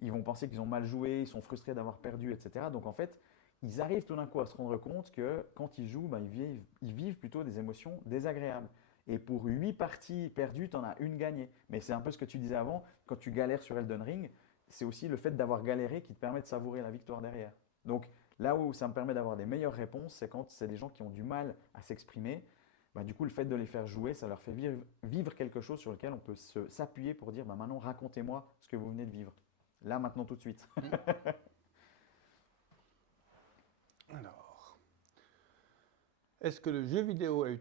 Ils vont penser qu'ils ont mal joué, ils sont frustrés d'avoir perdu, etc. Donc en fait, ils arrivent tout d'un coup à se rendre compte que quand ils jouent, ben, ils vivent plutôt des émotions désagréables. Et pour 8 parties perdues, tu en as une gagnée. Mais c'est un peu ce que tu disais avant, quand tu galères sur Elden Ring, c'est aussi le fait d'avoir galéré qui te permet de savourer la victoire derrière. Donc là où ça me permet d'avoir des meilleures réponses, c'est quand c'est des gens qui ont du mal à s'exprimer. Bah, du coup, le fait de les faire jouer, ça leur fait vivre quelque chose sur lequel on peut s'appuyer pour dire bah, maintenant, racontez-moi ce que vous venez de vivre. Là, maintenant, tout de suite. Alors, est-ce que le jeu vidéo est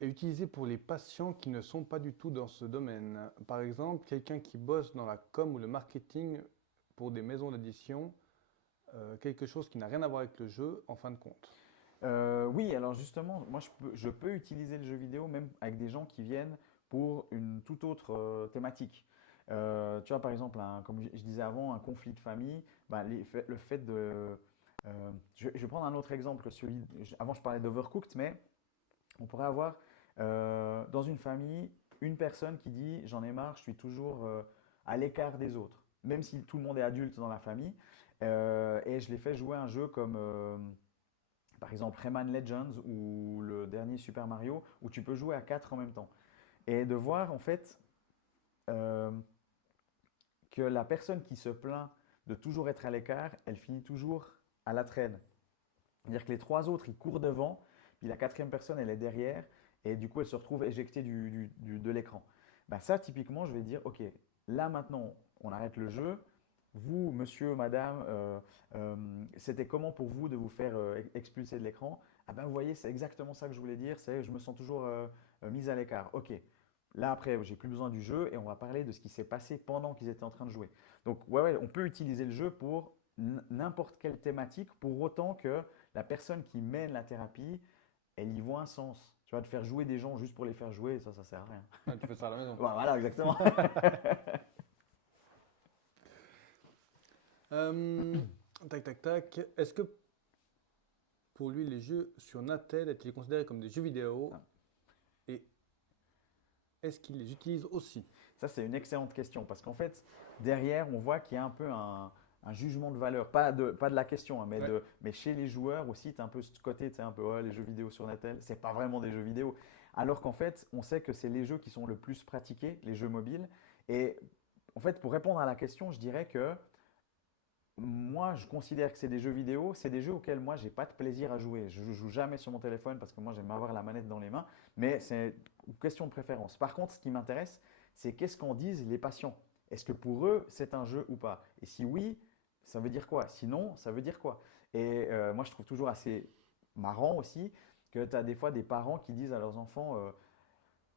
utilisé pour les patients qui ne sont pas du tout dans ce domaine? Par exemple, quelqu'un qui bosse dans la com ou le marketing pour des maisons d'édition, quelque chose qui n'a rien à voir avec le jeu en fin de compte. Oui, alors justement, moi je peux utiliser le jeu vidéo même avec des gens qui viennent pour une toute autre thématique. Tu vois, par exemple, comme je disais avant, un conflit de famille, bah, le fait de. Je vais prendre un autre exemple. Avant, je parlais d'Overcooked, mais on pourrait avoir dans une famille une personne qui dit j'en ai marre, je suis toujours à l'écart des autres, même si tout le monde est adulte dans la famille. Et je les fais jouer un jeu comme par exemple Rayman Legends ou le dernier Super Mario où tu peux jouer à 4 en même temps. Et de voir en fait euh, que la personne qui se plaint de toujours être à l'écart, elle finit toujours à la traîne. C'est-à-dire que les trois autres, ils courent devant, puis la quatrième personne, elle est derrière, et du coup, elle se retrouve éjectée de l'écran. Ben ça, typiquement, je vais dire, ok, là maintenant, on arrête le jeu. Vous, monsieur, madame, euh, c'était comment pour vous de vous faire expulser de l'écran? Ah ben, vous voyez, c'est exactement ça que je voulais dire, c'est je me sens toujours mise à l'écart. Ok, là après, j'ai plus besoin du jeu et on va parler de ce qui s'est passé pendant qu'ils étaient en train de jouer. Donc, ouais, on peut utiliser le jeu pour n'importe quelle thématique, pour autant que la personne qui mène la thérapie, elle y voit un sens. Tu vas te faire jouer des gens juste pour les faire jouer, ça sert à rien. Ah, tu fais ça à la maison. Ouais, voilà, exactement. Euh, tac, tac, tac. Est-ce que pour lui, les jeux sur Natel est-il considéré comme des jeux vidéo? Ah. Et est-ce qu'il les utilise aussi? Ça, c'est une excellente question parce qu'en fait, derrière, on voit qu'il y a un peu un jugement de valeur. Pas de la question, hein, Ouais. mais chez les joueurs aussi, tu as un peu ce côté, tu sais, un peu ouais, les jeux vidéo sur Natel, c'est pas vraiment des jeux vidéo. Alors qu'en fait, on sait que c'est les jeux qui sont le plus pratiqués, les jeux mobiles. Et en fait, pour répondre à la question, je dirais que moi, je considère que c'est des jeux vidéo, c'est des jeux auxquels moi, j'ai pas de plaisir à jouer. Je joue jamais sur mon téléphone parce que moi, j'aime avoir la manette dans les mains, mais c'est une question de préférence. Par contre, ce qui m'intéresse, c'est qu'est-ce qu'en disent les patients. Est-ce que pour eux, c'est un jeu ou pas? Et si oui, ça veut dire quoi? Sinon, ça veut dire quoi? Et moi, je trouve toujours assez marrant aussi que tu as des fois des parents qui disent à leurs enfants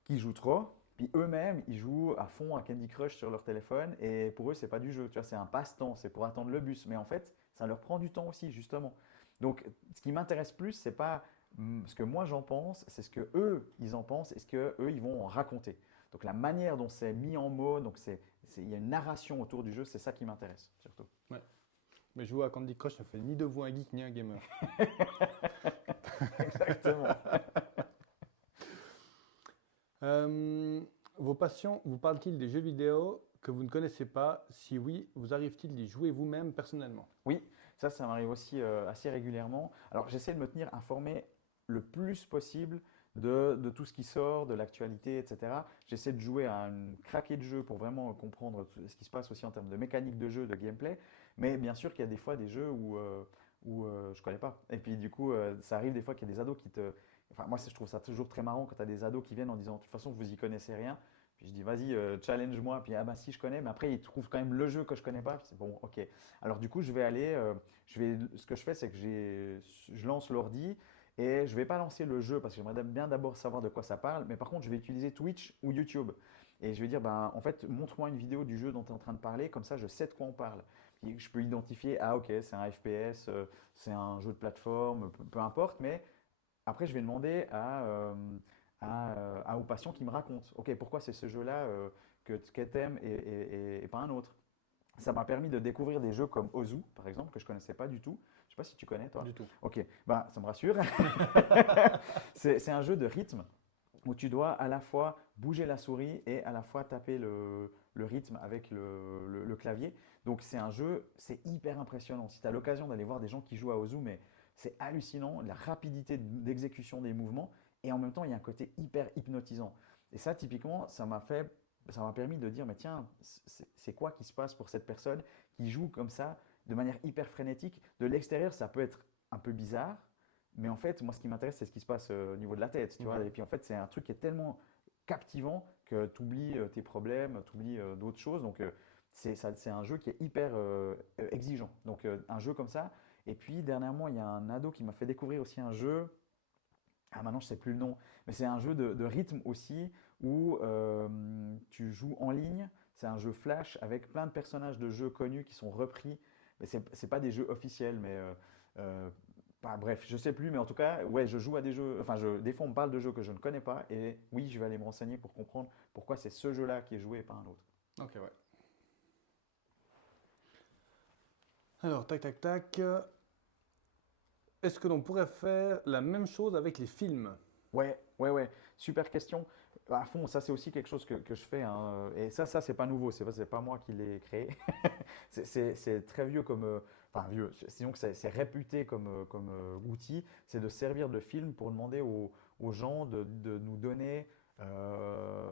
qui jouent trop, puis eux-mêmes, ils jouent à fond à Candy Crush sur leur téléphone et pour eux, c'est pas du jeu, tu vois, c'est un passe-temps, c'est pour attendre le bus. Mais en fait, ça leur prend du temps aussi, justement. Donc, ce qui m'intéresse plus, c'est pas ce que moi j'en pense, c'est ce que eux ils en pensent et ce que eux ils vont en raconter. Donc, la manière dont c'est mis en mots, donc il y a une narration autour du jeu, c'est ça qui m'intéresse surtout. Ouais. Mais jouer à Candy Crush ne fait ni de vous un geek ni un gamer. Exactement. Vos patients vous parlent-ils des jeux vidéo que vous ne connaissez pas? Si oui, vous arrive-t-il d'y jouer vous-même personnellement? Oui, ça m'arrive aussi assez régulièrement. Alors, j'essaie de me tenir informé le plus possible de tout ce qui sort, de l'actualité, etc. J'essaie de jouer à un craquet de jeu pour vraiment comprendre ce qui se passe aussi en termes de mécanique de jeu, de gameplay. Mais bien sûr qu'il y a des fois des jeux où je ne connais pas. Et puis, du coup, ça arrive des fois qu'il y a des ados qui te. Enfin, moi, je trouve ça toujours très marrant quand tu as des ados qui viennent en disant de toute façon, vous y connaissez rien. Puis je dis, vas-y, challenge-moi. Puis, ah bah si, je connais. Mais après, il trouve quand même le jeu que je connais pas. Puis c'est bon, ok. Alors du coup, ce que je fais, c'est que je lance l'ordi et je vais pas lancer le jeu parce que j'aimerais bien d'abord savoir de quoi ça parle. Mais par contre, je vais utiliser Twitch ou YouTube. Et je vais dire, ben, en fait, montre-moi une vidéo du jeu dont tu es en train de parler. Comme ça, je sais de quoi on parle. Puis je peux identifier, ah ok, c'est un FPS, c'est un jeu de plateforme, peu importe. Mais après, je vais demander aux patients qui me racontent, ok, pourquoi c'est ce jeu-là que t'aimes et pas un autre. Ça m'a permis de découvrir des jeux comme Ozu, par exemple, que je connaissais pas du tout. Je sais pas si tu connais, toi. Du tout. Ok, bah, ça me rassure. C'est un jeu de rythme où tu dois à la fois bouger la souris et à la fois taper le rythme avec le clavier. Donc c'est un jeu, c'est hyper impressionnant. Si tu as l'occasion d'aller voir des gens qui jouent à Ozu, mais c'est hallucinant, la rapidité d'exécution des mouvements, et en même temps il y a un côté hyper hypnotisant. Et ça typiquement, ça m'a permis de dire, mais tiens, c'est quoi qui se passe pour cette personne qui joue comme ça, de manière hyper frénétique. De l'extérieur, ça peut être un peu bizarre, mais en fait, moi, ce qui m'intéresse, c'est ce qui se passe au niveau de la tête, tu vois. Et puis, en fait, c'est un truc qui est tellement captivant que tu oublies tes problèmes, tu oublies d'autres choses. Donc, c'est un jeu qui est hyper exigeant. Donc, un jeu comme ça. Et puis, dernièrement, il y a un ado qui m'a fait découvrir aussi un jeu. Ah, maintenant, je ne sais plus le nom, mais c'est un jeu de rythme aussi où tu joues en ligne. C'est un jeu flash avec plein de personnages de jeux connus qui sont repris. Mais ce n'est pas des jeux officiels, mais bref, je sais plus, mais en tout cas, ouais, je joue à des jeux. Enfin, des fois, on me parle de jeux que je ne connais pas, et oui, je vais aller me renseigner pour comprendre pourquoi c'est ce jeu-là qui est joué et pas un autre. Ok, ouais. Alors, tac, tac, tac. Est-ce que l'on pourrait faire la même chose avec les films? Ouais, ouais, ouais, super question. À fond, ça c'est aussi quelque chose que je fais, hein. Et ça c'est pas nouveau, c'est pas moi qui l'ai créé. C'est très vieux comme, enfin vieux, sinon que c'est réputé comme outil, c'est de servir de film pour demander aux gens de nous donner, euh,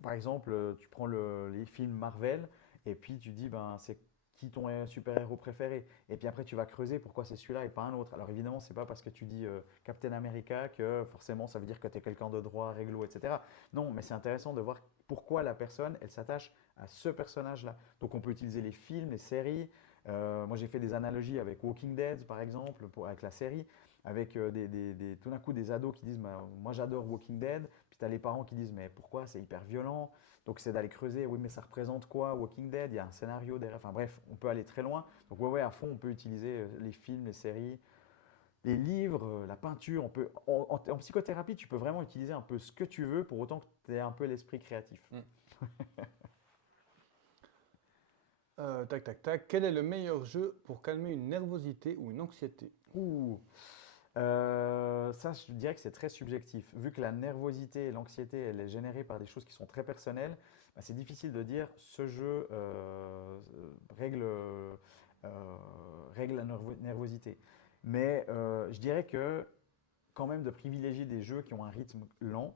par exemple, tu prends les films Marvel et puis tu dis, ben c'est qui ton super-héros préféré? Et puis après, tu vas creuser pourquoi c'est celui-là et pas un autre. Alors évidemment, c'est pas parce que tu dis Captain America que forcément ça veut dire que tu es quelqu'un de droit, réglo, etc. Non, mais c'est intéressant de voir pourquoi la personne, elle s'attache à ce personnage-là. Donc on peut utiliser les films, les séries. Moi, j'ai fait des analogies avec Walking Dead, par exemple, avec la série, avec tout d'un coup des ados qui disent bah, moi j'adore Walking Dead, puis tu as les parents qui disent mais pourquoi c'est hyper violent? Donc c'est d'aller creuser, oui mais ça représente quoi Walking Dead? Il y a un scénario derrière, enfin bref, on peut aller très loin. Donc ouais, ouais, à fond, on peut utiliser les films, les séries, les livres, la peinture. En psychothérapie, tu peux vraiment utiliser un peu ce que tu veux pour autant que tu aies un peu l'esprit créatif. Tac, tac, tac. Quel est le meilleur jeu pour calmer une nervosité ou une anxiété? Ouh, ça, je dirais que c'est très subjectif. Vu que la nervosité et l'anxiété, elle est générée par des choses qui sont très personnelles, bah, c'est difficile de dire ce jeu règle la nervosité. Mais je dirais que quand même de privilégier des jeux qui ont un rythme lent.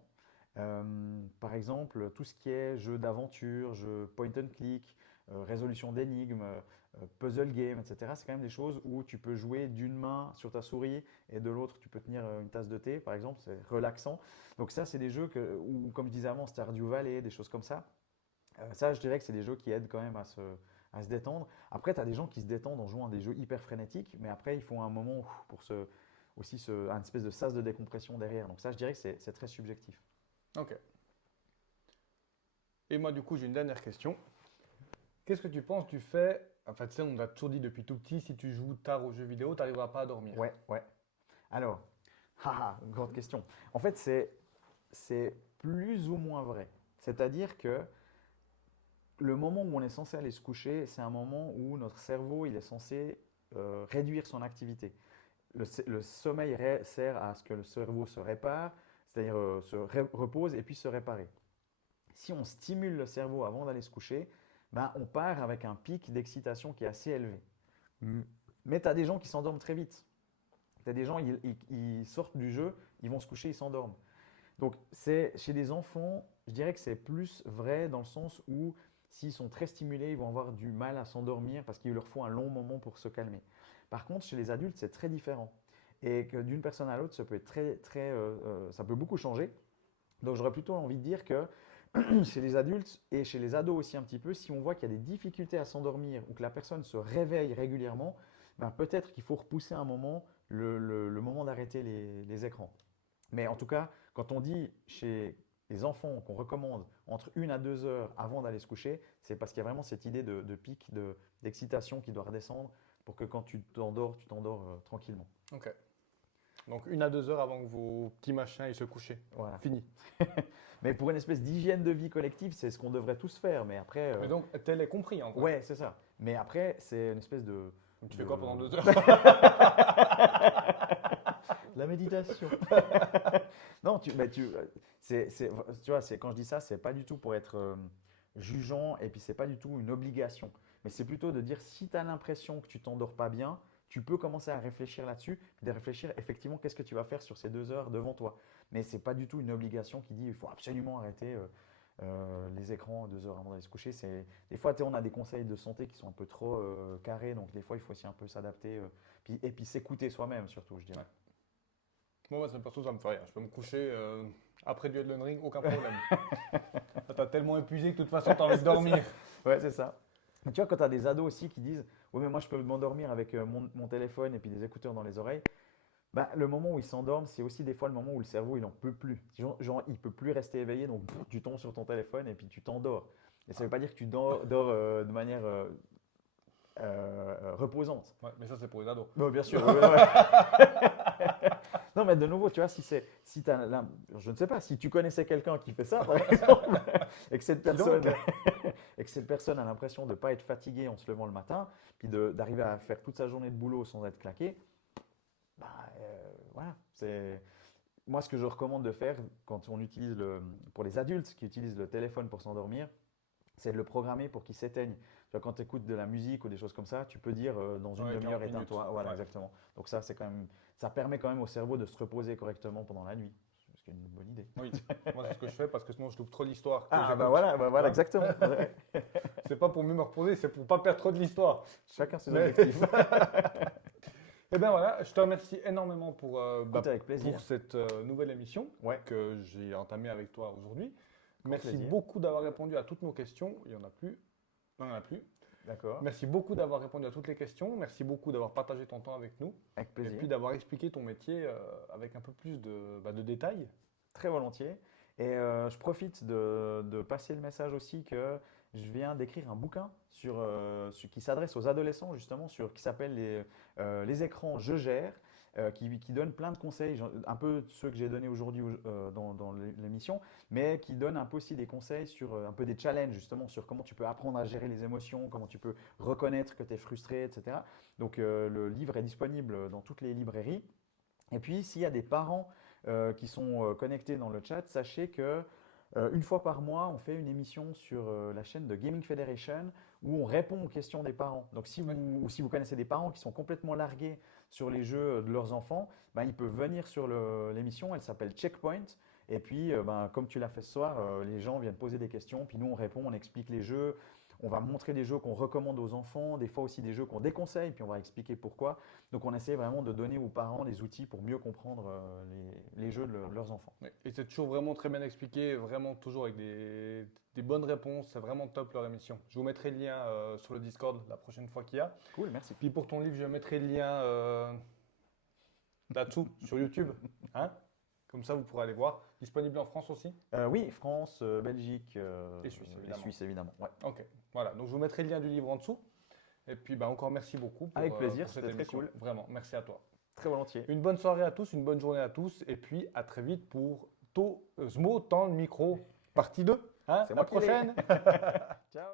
Par exemple, tout ce qui est jeu d'aventure, jeu point and click, résolution d'énigmes, puzzle game, etc. C'est quand même des choses où tu peux jouer d'une main sur ta souris et de l'autre tu peux tenir une tasse de thé, par exemple, c'est relaxant. Donc ça, c'est des jeux où, comme je disais avant, Stardew Valley, des choses comme ça. Ça, je dirais que c'est des jeux qui aident quand même à se détendre. Après, tu as des gens qui se détendent en jouant à des jeux hyper frénétiques, mais après, il faut un moment pour une espèce de sas de décompression derrière. Donc ça, je dirais que c'est très subjectif. Ok. Et moi, du coup, j'ai une dernière question. Qu'est-ce que tu penses du fait, enfin, tu sais, on l'a toujours dit depuis tout petit, si tu joues tard aux jeux vidéo, tu n'arriveras pas à dormir. Ouais, ouais. Alors, grande question. En fait, c'est plus ou moins vrai. C'est-à-dire que le moment où on est censé aller se coucher, c'est un moment où notre cerveau il est censé réduire son activité. Le sommeil sert à ce que le cerveau se répare, c'est-à-dire repose et puis se réparer. Si on stimule le cerveau avant d'aller se coucher, ben, on part avec un pic d'excitation qui est assez élevé. Mais tu as des gens qui s'endorment très vite. Tu as des gens, ils sortent du jeu, ils vont se coucher, ils s'endorment. Donc, chez les enfants, je dirais que c'est plus vrai dans le sens où s'ils sont très stimulés, ils vont avoir du mal à s'endormir parce qu'il leur faut un long moment pour se calmer. Par contre, chez les adultes, c'est très différent. Et que d'une personne à l'autre, ça peut être ça peut beaucoup changer. Donc, j'aurais plutôt envie de dire que chez les adultes et chez les ados aussi un petit peu, si on voit qu'il y a des difficultés à s'endormir ou que la personne se réveille régulièrement, ben peut-être qu'il faut repousser un moment le moment d'arrêter les écrans. Mais en tout cas, quand on dit chez les enfants qu'on recommande entre 1 à 2 heures avant d'aller se coucher, c'est parce qu'il y a vraiment cette idée de pic, d'excitation qui doit redescendre pour que quand tu t'endors tranquillement. Ok. Donc 1 à 2 heures avant que vos petits machins ils se couchent. Voilà. Fini. Mais pour une espèce d'hygiène de vie collective, c'est ce qu'on devrait tous faire. Mais après. Mais donc, tel est compris en vrai. Ouais, c'est ça. Mais après, c'est une espèce de. Tu fais quoi pendant 2 heures? La méditation. Non, tu vois, quand je dis ça, c'est pas du tout pour être jugeant et puis c'est pas du tout une obligation. Mais c'est plutôt de dire si tu as l'impression que tu t'endors pas bien, tu peux commencer à réfléchir là-dessus, de réfléchir effectivement qu'est-ce que tu vas faire sur ces 2 heures devant toi. Mais c'est pas du tout une obligation qui dit il faut absolument arrêter les écrans 2 heures avant d'aller se coucher. Des fois, on a des conseils de santé qui sont un peu trop carrés, donc des fois, il faut aussi un peu s'adapter et puis s'écouter soi-même surtout, je dirais. Ouais. Moi, perso, ça me fait rien. Je peux me coucher après du Elden Ring, aucun problème. T'as tellement épuisé que de toute façon, t'as envie de dormir. Ouais, c'est ça. Mais tu vois, quand tu as des ados aussi qui disent oui, mais moi, je peux m'endormir avec mon téléphone et puis des écouteurs dans les oreilles. Bah, le moment où ils s'endorment, c'est aussi des fois le moment où le cerveau, il n'en peut plus. Genre, il ne peut plus rester éveillé, donc tu tombes sur ton téléphone et puis tu t'endors. Et ça ne veut pas dire que tu dors de manière reposante. Ouais, mais ça, c'est pour les ados. Bon, bien sûr. Non, mais de nouveau, tu vois, je ne sais pas, si tu connaissais quelqu'un qui fait ça, par exemple, et que cette personne a l'impression de ne pas être fatiguée en se levant le matin, puis d'arriver à faire toute sa journée de boulot sans être claqué, bah, voilà. Moi, ce que je recommande de faire quand on utilise pour les adultes qui utilisent le téléphone pour s'endormir, c'est de le programmer pour qu'il s'éteigne. Tu vois, quand tu écoutes de la musique ou des choses comme ça, tu peux dire dans une demi-heure éteins-toi. Voilà, exactement. Donc ça permet quand même au cerveau de se reposer correctement pendant la nuit. Ce qui est une bonne idée. Oui, moi c'est ce que je fais parce que sinon je loupe trop l'histoire. Voilà, exactement. C'est pas pour mieux me reposer, c'est pour pas perdre trop de l'histoire. Chacun ses objectifs. Et bien voilà, je te remercie énormément pour cette nouvelle émission que j'ai entamée avec toi aujourd'hui. Merci beaucoup d'avoir répondu à toutes nos questions. Il n'y en a plus. Non, il n'y en a plus. D'accord. Merci beaucoup d'avoir répondu à toutes les questions. Merci beaucoup d'avoir partagé ton temps avec nous. Avec plaisir. Et puis d'avoir expliqué ton métier avec un peu plus de détails. Très volontiers. Et je profite de passer le message aussi que je viens d'écrire un bouquin qui s'adresse aux adolescents justement, qui s'appelle les écrans je gère, qui donne plein de conseils, un peu ceux que j'ai donnés aujourd'hui dans l'émission, mais qui donne un peu aussi des conseils sur un peu des challenges justement sur comment tu peux apprendre à gérer les émotions, comment tu peux reconnaître que tu es frustré, etc. Donc le livre est disponible dans toutes les librairies. Et puis s'il y a des parents qui sont connectés dans le chat, sachez que une fois par mois, on fait une émission sur la chaîne de Gaming Federation où on répond aux questions des parents. Donc si vous connaissez des parents qui sont complètement largués sur les jeux de leurs enfants, ben, ils peuvent venir sur l'émission, elle s'appelle Checkpoint. Et puis, comme tu l'as fait ce soir, les gens viennent poser des questions, puis nous on répond, on explique les jeux. On va montrer des jeux qu'on recommande aux enfants, des fois aussi des jeux qu'on déconseille, puis on va expliquer pourquoi. Donc on essaie vraiment de donner aux parents des outils pour mieux comprendre les jeux de leurs enfants. Et c'est toujours vraiment très bien expliqué, vraiment toujours avec des bonnes réponses. C'est vraiment top leur émission. Je vous mettrai le lien sur le Discord la prochaine fois qu'il y a. Cool, merci. Puis pour ton livre, je mettrai le lien là-dessous sur YouTube. Hein? Comme ça, vous pourrez aller voir. Disponible en France aussi? Oui, France, Belgique et Suisse, évidemment. Suisse, évidemment. Ouais. Ok, voilà. Donc, je vous mettrai le lien du livre en dessous. Et puis, encore merci beaucoup pour, avec plaisir, pour cette c'était émission. très cool. Vraiment, merci à toi. Très volontiers. Une bonne soirée à tous, une bonne journée à tous. Et puis, à très vite pour Smo tend le micro, partie 2. Hein, C'est la prochaine. Ciao.